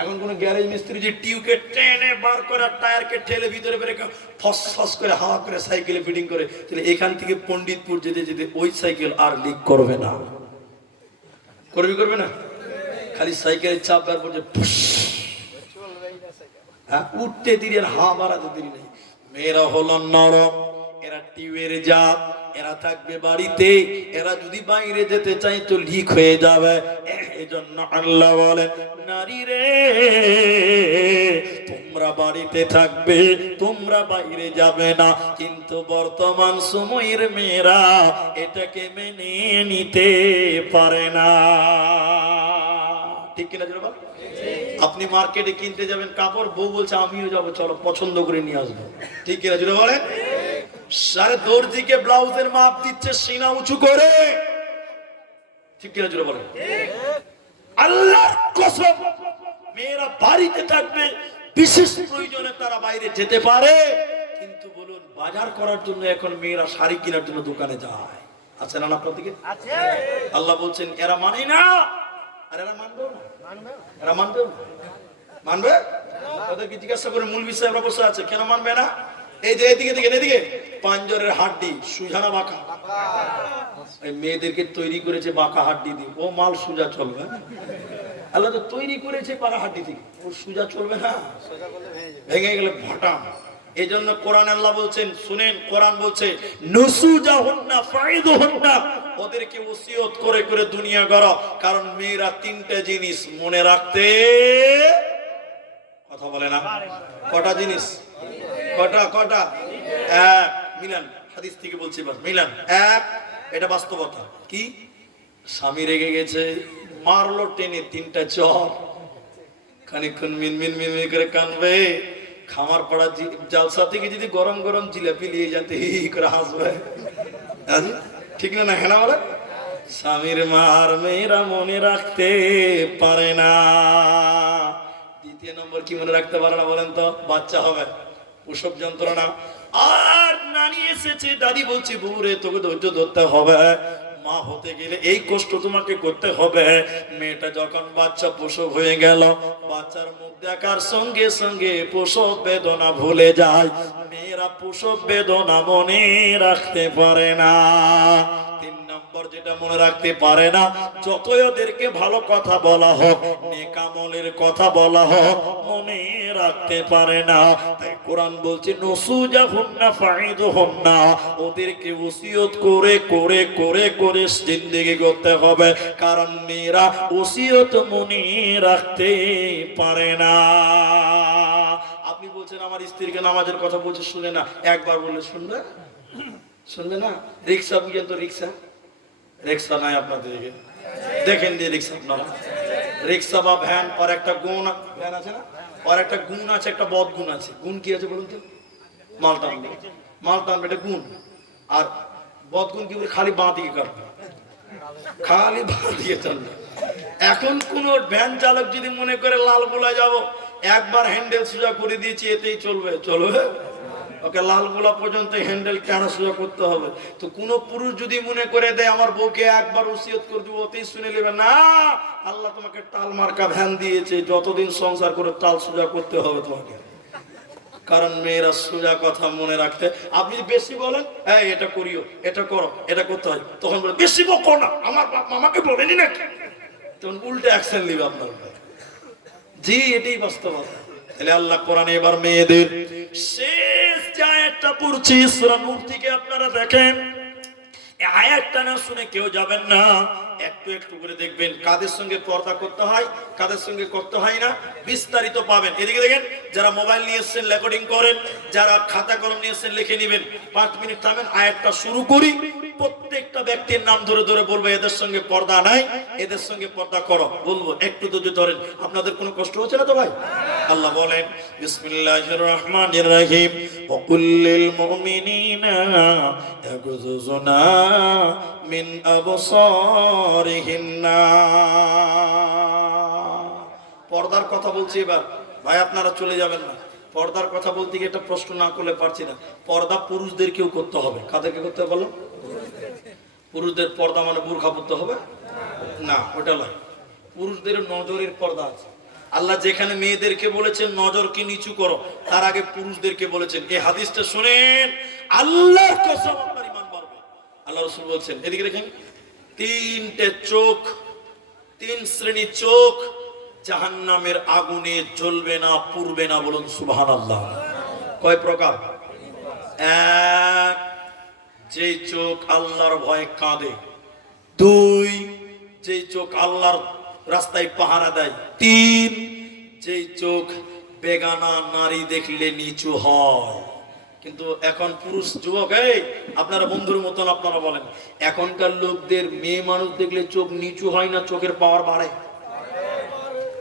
এখন কোন গ্যারেজ মিস্ত্রি যে টিউকে টেনে বার করে টায়ারকে ঠেলে ভিতরে বেরে ফস ফস করে হাওয়া করে সাইকেলে ফিটিং করে, তাহলে এখান থেকে পণ্ডিতপুর যেতে যেতে ওই সাইকেল আর লিক করবে না। করবে না? খালি সাইকেলের চাপ বার করছে, উঠতে দেরি আর হাওয়া বাড়াতে দেরি নেই। মেয়েরা হলো নরম, এরা টিউয়ের জাত, এরা থাকবে বাড়িতে, এরা যদি বাইরে যেতে চাই তো লিক হয়ে যাবে। এজন্য আল্লাহ বলেন নারী রে তোমরা বাড়িতে থাকবে, তোমরা বাইরে যাবে না। কিন্তু বর্তমান সময়ের মেয়েরা এটাকে মেনে নিতে পারে না, ঠিক কিনা জোরে বল? আপনি মার্কেটে কিনতে যাবেন কাপড়, বউ বলছে আমিও যাবো, চলো পছন্দ করে নিয়ে আসবো, ঠিক কিনা জোরে বলেন? সারে দর্জিকে ব্লাউজের মাপ দিচ্ছে সিনা উঁচু করে, ঠিক কিনা জোরে বলেন? আল্লাহর কসম মেয়েরা বাড়িতে থাকবে, বিশেষ প্রয়োজনে তারা বাইরে যেতে পারে। কিন্তু বলুন বাজার করার জন্য এখন মেয়েরা শাড়ি কেনার জন্য দোকানে যায়, আছে না আপনার দিকে? আল্লাহ বলছেন এরা মানে না, আর এরা মানবেও না, এরা মানবেও না। মানবে? ওদেরকে জিজ্ঞাসা করে মূল বিষয় আমরা বসে আছে, কেন মানবে না? এই যে এদিকে দিকে এদিকে পাঞ্জরের হাড্ডি সুজানা বাঁকা, এই মেয়েদেরকে তৈরি করেছে বাঁকা হাড্ডি দিয়ে, ও মাল সুজা চলবে। আল্লাহ তো তৈরি করেছে বাঁকা হাড্ডি থেকে, ও সুজা চলবে না, ভেঙে গেলে ভটাম। এই জন্য কোরআন আল্লাহ বলছেন, শুনেন কোরআন বলছে নুসুজাহুন্না ফাইদুহুন্না, ওদেরকে ওসিয়ত করে করে দুনিয়া গড়া। কারণ মেয়েরা তিনটা জিনিস মনে রাখতে, কথা বলে না, কটা জিনিস? কটা কটা? এক, মিলান, হাদিস থেকে বলছি বাস মিলান। এক, এটা বাস্তবতা। কি? স্বামী রেগে গেছে, মারলো টেনে তিনটা চর, খানিকক্ষণ মিনমিন মিনমিন করে কানবে। খামার পাড়া জালসা থেকে যদি গরম গরম জিলাপি নিয়ে যেতে হি করে হাসবে, ঠিক না? না হেনা বলে স্বামীর মার মেয়েরা মনে রাখতে পারে না। দ্বিতীয় নম্বর কি মনে রাখতে পারে না বলেন তো? বাচ্চা হবে, প্রসব যন্ত্রণা। আর নানি এসেছে, দাদি বলছে বউরে তোকে ধৈর্য ধরতে হবে, মা হতে গেলে এই কষ্ট তোমাকে করতে হবে। মেয়েটা যখন বাচ্চা প্রসব হয়ে গেল, বাচ্চার মুখ দেখার সঙ্গে সঙ্গে প্রসব বেদনা ভুলে যায়। মেয়েরা প্রসব বেদনা মনে রাখতে পারে না। তিন নম্বর যেটা মনে রাখতে পারে না, যতই ওদেরকে ভালো কথা বলা হোক, নেক আমলের কথা বলা হোক, মনে রাখতে পারে না। তাই কোরআন বলছে নুসুজাহুন্না ফাইদুহুন্না, ওদেরকে ওসিয়ত করে করে করে করে জিন্দেগি করতে হবে। কারণ মেয়েরা ওসিয়ত মনে রাখতে পারে না। আপনি আমার স্ত্রীকে নামাজের কথা বলছে শুনে না, একবার বললে শুনবে? শুনবে না। রিক্সা বুঝেন তো, রিক্সা রিক্সা নাই আপনাদের দিকে, দেখেন দিয়ে রিক্সা আপনারা, রিক্সা বা ভ্যান, আর একটা গুণ, ভ্যান আছে না, আর একটা গুণ আছে, একটা বদ গুণ আছে। গুণ কি আছে বলুন তো? মাল টানবে, মাল টানবে, এটা গুণ। আর বদ গুণ কি বলে? খালি বাঁ দিকে কাটবে, খালি বাঁ দিকে টানবে। এখন কোন ভ্যান চালক যদি মনে করে লাল গোলা যাব, একবার হ্যান্ডেল সোজা করে দিয়েছি এতেই চলবে? চলবে? ওকে লাল গোলা পর্যন্ত হ্যান্ডেল টানা সোজা করতে হবে। তো কোন পুরুষ যদি মনে করে দেয় আমার বউকে একবার ওসিয়ত করে দিব ওতেই শুনে নেবে, না, আল্লাহ তোমাকে টাল মার্কা ভ্যান দিয়েছে, যতদিন সংসার করে টাল সোজা করতে হবে তোমাকে। কারণ মেয়েরা সোজা কথা মনে রাখতে, আপনি বেশি বলেন এই এটা করিও, এটা করো, এটা করতে হয়, তখন বলে বেশি বকো না, আমার বাপ আমাকে বলেনি নাকি, তখন উল্টে অ্যাকশন নিবে আপনার উপরে। জি, এটাই বাস্তবতা। তাহলে আল্লাহ কোরআনে এবার মেয়েদের শেষ যে আয়াতটা পড়ছি সূরা নূর থেকে, আপনারা দেখেন এই আয়াতটা না শুনে কেউ যাবেন না, একটু একটু করে দেখবেন কাদের সঙ্গে পর্দা করতে হয়, কাদের সঙ্গে করতে হয় না, বিস্তারিত পাবেন। এদিকে দেখেন, যারা মোবাইল নিয়ে এসেছেন রেকর্ডিং করেন, যারা খাতা কলম নিয়ে এসেছেন লিখে নেবেন। 5 মিনিট থামেন, আয়াতটা শুরু করি, প্রত্যেকটা ব্যক্তির নাম ধরে ধরে বলবো এদের সঙ্গে পর্দা নাই, এদের সঙ্গে পর্দা করো, বলবো, একটু ধৈর্য ধরেন। আপনাদের কোনো কষ্ট হচ্ছে না তো ভাই? আল্লাহ বলেন বিসমিল্লাহির রহমানির রহিম, ওয়া কুল্লিল মুমিনিনা ইয়াগুযুনা মিন আবসারিহিন্না। পর্দার কথা বলছি এবার ভাই, আপনারা চলে যাবেন না। পর্দার কথা বলতে গিয়ে একটা প্রশ্ন না করলে পারছি না। পর্দা পুরুষদেরকেও করতে হবে। কাদেরকে করতে হবে বলো? পুরুষদের পর্দা মানে বুরখা পরতে হবে না, ওটা নয়। পুরুষদের নজরের পর্দা আছে। আল্লাহ যেখানে মেয়েদেরকে বলেছেন নজরকে নিচু করো, তার আগে পুরুষদেরকে বলেছেন। এই হাদিসটা শুনেন, আল্লাহর কসম আপনার ঈমান বাড়বে। আল্লাহ রাসূল বলছেন, এদিকে দেখেন, 3টে চোখ, 3 শ্রেণীর চোখ জাহান্নামের আগুনে জ্বলবে না, পুড়বে না। বলুন সুবহানাল্লাহ। কয় প্রকার? এক, যেই চোখ আল্লাহর ভয়ে কাঁদে। 2, যেই চোখ আল্লাহর রাস্তায় পাহারা দেয়। 3, যেই চোখ বেগানা নারী দেখলে নিচু হয়। কিন্তু এখন পুরুষ যুবক, এই আপনারা বন্ধুর মতন আপনারা বলেন, এখনকার লোকদের মেয়ে মানুষ দেখলে চোখ নিচু হয় না, চোখের পাওয়ার বাড়ে?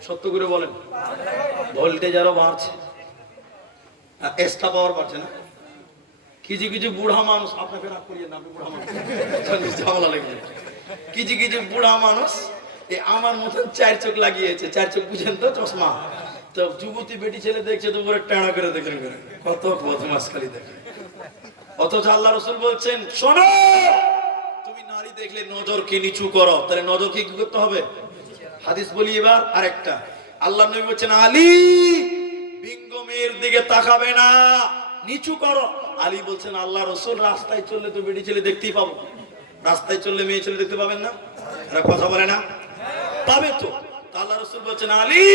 সত্য করে বলেন। ভোল্টেজ আরো বাড়ছে, এক্সট্রা পাওয়ার বাড়ছে না? কিছু কিছু বুড়া মানুষ, আপনাকে রাগ করিয়ে না, আপনি বুড়া মানুষ, ঝামেলা লেগে যায়। কিছু কিছু বুড়া মানুষ এই আমার মতন 4 চোখ লাগিয়েছে। 4 চোখ বুঝেন তো, চশমা। তো যুবতী বেটি ছেলে দেখছে তো উপরে টানা করে দেখেন, কত বদমাস খালি দেখে। অথচ আল্লাহ রাসূল বলছেন, শোনো, তুমি নারী দেখলে নজরকে নিচু করো। তাহলে নজরকে কি করতে হবে? হাদিস বলি এবার আরেকটা। আল্লাহ নবী বলছেন, আলী বিঙ্গ মেয়ের দিকে তাকাবে না, নিচু করো। আলী বলছেন, আল্লাহ রাসূল রাস্তায় চললে তো বেটি ছেলে দেখতেই পাবো, রাস্তায় চললে মেয়ে ছেলে দেখতে পাবেন না? এরা কথা বলে না? পাবে তো। আল্লাহ রাসূল বলছেন, আলী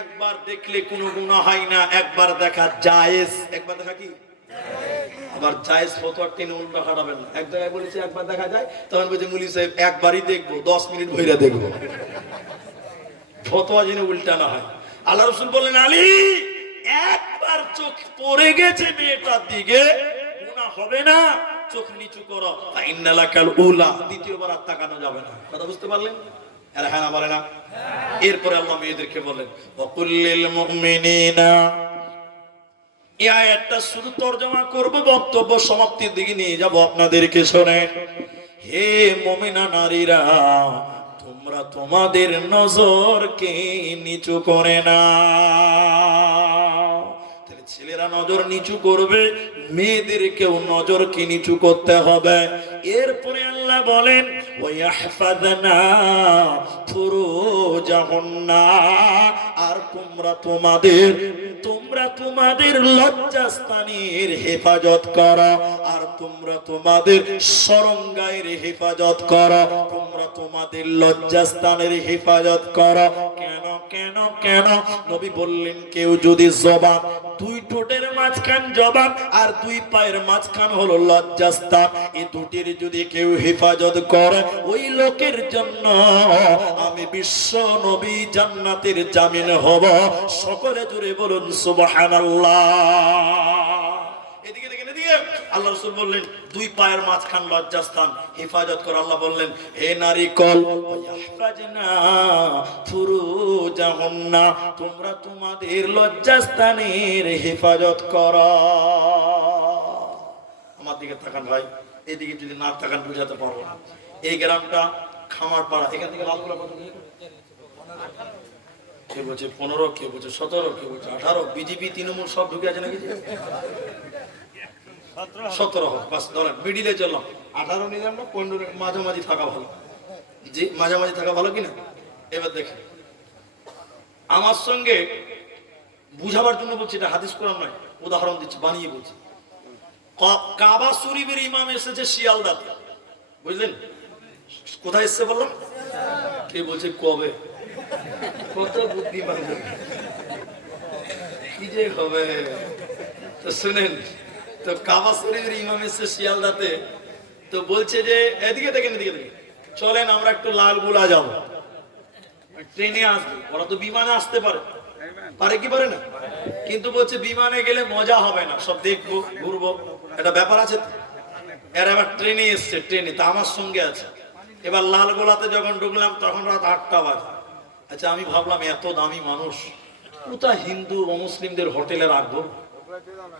একবার দেখলে কোনো গুনাহ হয় না, একবার দেখা জায়েজ। একবার দেখা কি? আবার জায়েজ ফতোয়া টেনে উল্টা খাটাবেন না। এক জায়গায় বলেছে একবার দেখা যায়, তখন বলছে মুলি সাহেব একবারই দেখবো, 10 মিনিট ভইরা দেখবো। ফতোয়া যেন উল্টা না হয়। আল্লাহ রাসূল বললেন, আলী একবার চোখ পড়ে গেছে মেয়েটার দিকে, গুনাহ হবে না, চোখ নিচু করো, ফাইন্নালাকাল উলা, দ্বিতীয়বার আর তাকানো যাবে না। কথা বুঝতে পারলেন? এরা হ্যাঁ না বলে না? এরপরে আল্লাহ মেয়েদেরকে বলেন, ওয়া কুল্লিল মুমিনিনা। এই আয়াতটা শুধু তরজমা করব, বক্তব্য সমাপ্তির দিকে নিয়ে যাব আপনাদেরকে। শোনেন, হে মুমিনা নারীরা, তোমরা তোমাদের নজরকে নিচু করে না। তাহলে ছেলেরা নজর নিচু করবে, মেয়েদেরকেও নজরকে নিচু করতে হবে। এরপরে আল্লাহ বলেন, ওয়াহফাযনা ফুরুজাহুন্না, আর তোমরা তোমাদের লজ্জাস্থানের হেফাজত করো, আর তোমরা তোমাদের শরঙ্গায়ের হেফাজত করো, তোমরা তোমাদের লজ্জাস্থানের হেফাজত করো। কেন কেন কেন? নবী বললেন, কেউ যদি জবান দুই ঠোঁটের মাঝখান জবান আর দুই পায়ের মাঝখান হলো লজ্জাস্থান। এই দুটির যদি কেউ হেফাজত করে ওই লোকের জন্য আমি বিশ্ব নবী জান্নাতের জামিন হব। সকলে জুড়ে বলুন সুবহানাল্লাহ। এদিকে দেখেন, এদিকে আল্লাহ রাসূল বললেন দুই পায়ের মাঝখান লজ্জাস্থান হেফাজত করো। আল্লাহ বললেন হে নারী কল ইয়াহফাজনা ফুরুজাহুন্না, তোমরা তোমাদের লজ্জাস্থানের হেফাজত করো। আমার দিকে তাকান ভাই, এদিকে যদি না তাকান বুঝাতে পারবো না। এই গ্রামটা খামারপাড়া, এখান থেকে লালগোলা কত, কে বলছে 15, কে বলছে 17, কে বলছে 18, বিজেপি তৃণমূল সব ঢুকে আছে নাকি? 17 হোক বাস, ধরেন মিডিলে চললাম, 18 নিলাম না, 15 মাঝামাঝি থাকা ভালো। জি, মাঝামাঝি থাকা ভালো কিনা? এবার দেখেন, আমার সঙ্গে বুঝাবার জন্য বলছি, এটা হাদিস কোরআন নয়, উদাহরণ দিচ্ছি, বানিয়ে বলছি। কাবা শরীফের ইমাম এসেছে শিয়ালদাতে, বুঝলেন? কোথায় এসেছে বললাম? কে বলছে কবে? কত বুদ্ধিমান, কি যে হবে। তো শুনেন, তো কাবা শরীফের ইমাম এসেছে শিয়ালদাতে, তো বলছে যে এদিকে দেখেন, এদিকে দেখেন, চলেন আমরা একটু লালগোলা যাবো, ট্রেনে আসবে। ওরা তো বিমানে আসতে পারে, পারে কি পারে না? কিন্তু বলছে বিমানে গেলে মজা হবে না, সব দেখবো ঘুরবো, একটা ব্যাপার আছে। এর আবার ট্রেনে এসছে, ট্রেনে তো আমার সঙ্গে আছে। এবার লালগোলাতে যখন ঢুকলাম তখন রাত 8টা বাজে। আচ্ছা, আমি ভাবলাম এত দামি মানুষ কোথায় হিন্দু ও মুসলিমদের হোটেলে রাখবো।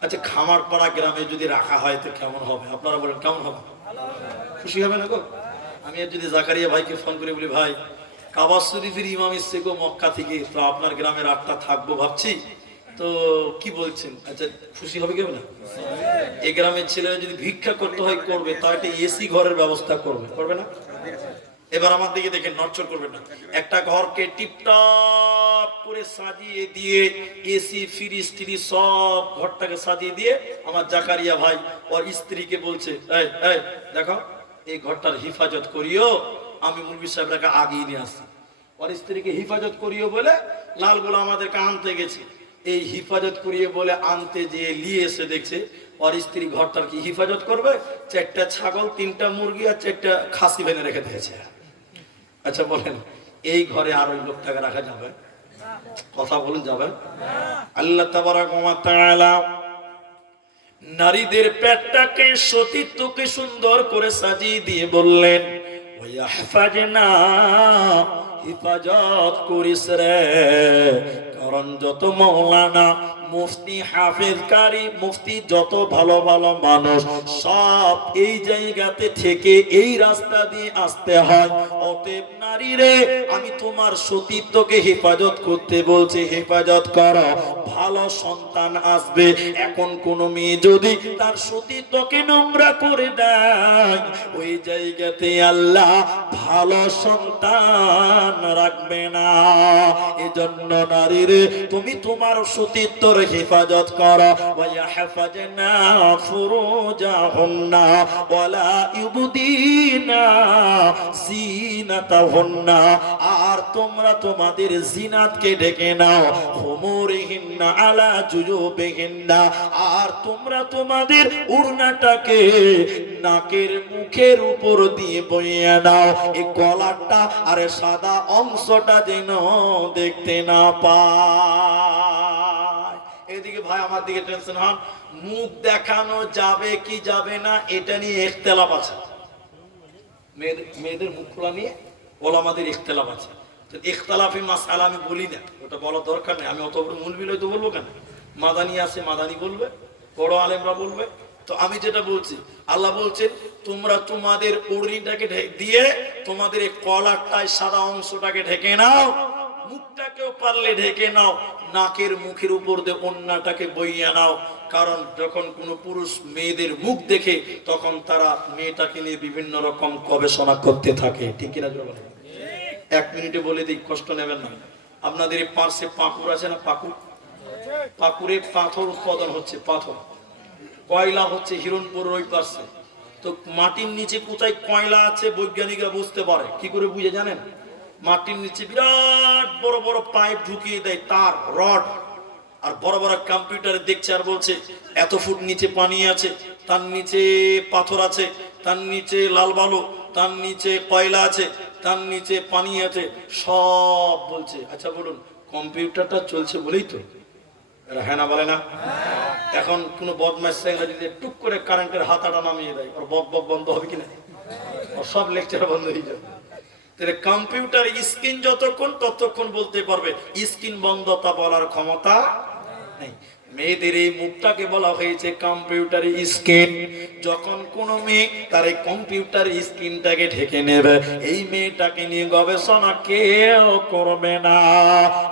আচ্ছা, খামারপাড়া গ্রামে যদি রাখা হয় তো কেমন হবে? আপনারা বলেন কেমন হবে? খুশি হবে না গো? আমি যদি জাকারিয়া ভাইকে ফোন করে বলি, ভাই কাবা শরীফের ইমাম এসছে গো মক্কা থেকে, তো আপনার গ্রামে রাতটা থাকবো ভাবছি, তো কি বলছেন? আচ্ছা, খুশি হবে কেউ না? এই গ্রামের ছেলেরা যদি ভিক্ষা করতে হয় করবে, তা একটা এসি ঘরের ব্যবস্থা করবে, করবে না? এবার আমার দিকে দেখেন, নড়চড় করবেন না। একটা ঘরকে টিপটপ করে সাজিয়ে দিয়ে, এসি ফ্রিজ টিরি সব ঘরটাকে সাজিয়ে দিয়ে, আমার জাকারিয়া ভাই ওর স্ত্রীকে বলছে, এই এই দেখো এই ঘরটার হেফাজত করিও, আমি মুরব্বি সাহেবরাকে আগিয়ে নিয়ে আসছি। ওর স্ত্রীকে হেফাজত করিও বলে লালগোলা আমাদেরকে আনতে গেছে। এই হেফাজত করিয়ে বলে আনতে যেয়ে নিয়ে এসে দেখছে ওর স্ত্রী ঘরটার কি হেফাজত করবে, 4টা ছাগল, 3টা মুরগি আর 4টা খাসি ভেঙে রেখে দিয়েছে। আচ্ছা বলেন, এই ঘরে আর ওই লোকটাকে রাখা যাবে? কথা বলুন, যাবে? আল্লাহ তাবারাক ওয়া তাআলা নারীদের পেটটাকে, সতীত্বকে সুন্দর করে সাজিয়ে দিয়ে বললেন ওয়াহফাজনা, হেফাজত করিস রে। কারণ যত মাওলানা, মুফতি, হাফেজ, কারি, মুফতি, যত ভালো ভালো মানুষ সব এই জায়গাতে থেকে এই রাস্তা দিয়ে আসতে হয়। অতএব নারী রে, আমি তোমার সতীত্বকে হেফাজত করতে বলছি, হেফাজত করো, ভালো সন্তান আসবে। এখন কোন মেয়ে যদি তার সতীত্বকে নোংরা করে দেয়, ওই জায়গাতে আল্লাহ ভালো সন্তান রাখবে না। এজন্য নারী রে, তুমি তোমার সতীত্বর হেফাজত করো। ওয়াহফাজনা ফুরুজাহুন্না ওয়ালা ইউবদিনা জিনাতাহুন্না, আর তোমরা তোমাদের জিনাতকে ঢেকে নাও। হুমুরিহিন্না আলা জুজুবিহিন্না, আর তোমরা তোমাদের উড়নাটাকে নাকের মুখের উপর দিয়ে বইয়ে নাও। এই গলাটা আর সাদা অংশটা যেন দেখতে না পায়। এদিকে ভাই আমার দিকে টেনশন হন, মুখ দেখানো যাবে কি যাবে না এটা নিয়ে ইখতিলাফ আছে। মেয়েদের মুখ খোলা নিয়ে ওলামাদের ইখতিলাফ আছে। তো ইখতিলাফি মাসআলা আমি বলি না, ওটা বলার দরকার নেই। আমি অত বড় মুলবি লই তো বলবো কেন? মাদানি আছে, মাদানি বলবে, বড় আলেমরা বলবে। তো আমি যেটা বলছি, আল্লাহ বলছেন তোমরা তোমাদের ওড়নিটাকে দিয়ে তোমাদের এই কলারটায় সাদা অংশটাকে ঢেকে নাও, মুখটাকেও পারলে ঢেকে নাও, নাকের মুখের উপর দিয়ে ওড়নাটাকে বইয়া নাও। কারণ যখন কোনো পুরুষ মেয়েদের মুখ দেখে তখন তারা মেয়েটাকে নিয়ে বিভিন্ন রকম গবেষণা করতে থাকে, ঠিক কিনা? 1 মিনিটে বলে দিই, কষ্ট নেবেন না। আপনাদের এই পার্শ্বে পাকুর আছে না? পাকুরে পাথর উৎপাদন হচ্ছে, পাথর কয়লা হচ্ছে হিরণপুরের ওই পাশে। তো মাটির নিচে কোথায় কয়লা আছে বৈজ্ঞানিকরা বুঝতে পারে। কি করে বুঝে জানেন? মাটির নিচে বিরাট বড় বড় পাইপ ঢুকিয়ে দেয়, তার রড, আর বড় বড় কম্পিউটারে দেখছে আর বলছে এত ফুট নিচে পানি আছে, তার নিচে পাথর আছে, তার নিচে লাল বালু, তার নিচে কয়লা আছে, তার নিচে পানি আছে, সব বলছে। আচ্ছা বলুন, কম্পিউটারটা চলছে বলেই তো এরা হ্যাঁ না বলে না? এখন কোনো বদমাশ ছেলেরা যদি টুক করে কারেন্টের হাতাটা নামিয়ে দেয়, ওর বক বক বন্ধ হবে কিনা? ওর সব লেকচার বন্ধ হয়ে যাবে। তাহলে কম্পিউটার স্ক্রিন যতক্ষণ ততক্ষণ বলতে পারবে, স্ক্রিন বন্ধ তা বলার ক্ষমতা নেই। মেয়েদের এই মুখটাকে বলা হয়েছে কম্পিউটার স্ক্রিন। যখন কোন মেয়ে তার এই কম্পিউটার স্ক্রিনটাকে ঢেকে নেবে, এই মেয়েটাকে নিয়ে গবেষণা কেউ করবে না।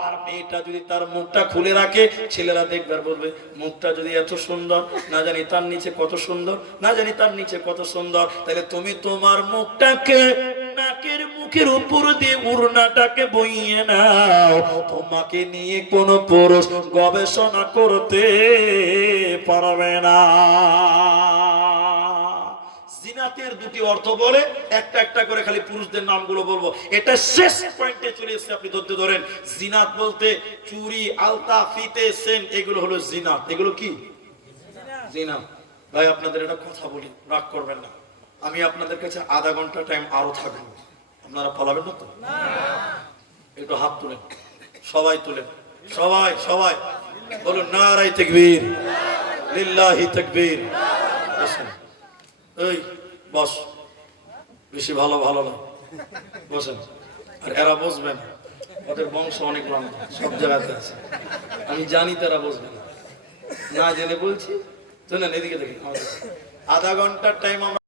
আর মেয়েটা যদি তার মুখটা খুলে রাখে, ছেলেরা দেখবে আর বলবে মুখটা যদি এত সুন্দর, না জানি তার নিচে কত সুন্দর, না জানি তার নিচে কত সুন্দর। তাহলে তুমি তোমার মুখটাকে নাকের মুখের উপর দিয়ে উড়নাটাকে বইয়ে নাও, তোমাকে নিয়ে কোন পুরুষ গবেষণা করতে পারবে না। জিনাতের দুটি অর্থ বলে একটা একটা করে খালি পুরুষদের নামগুলো বলবো, এটা শেষ পয়েন্টে চলে এসেছে, আপনি ধরতে ধরেন। জিনাত বলতে চুরি, আলতা, ফিতে, সেন, এগুলো হলো জিনাত। এগুলো কি জিনাত? ভাই আপনাদের একটা কথা বলি, রাগ করবেন না, আমি আপনাদের কাছে আধা ঘন্টা টাইম আরো থাকবো, আপনারা পালাবেন না তো? একটু হাত তুলেন, সবাই তুলেন, সবাই সবাই বলুন নারায়ে তাকবীর, লিল্লাহি তাকবীর। বসেন, এই বস, বেশি ভালো ভালো না, বসেন। আর এরা বসবে না, ওদের বংশ অনেক লম্বা, সব জায়গাতে আছে, আমি জানি তারা বসবে না, না জেনে বলছি। শুনেন এদিকে দেখি, আধা ঘন্টার টাইম আমরা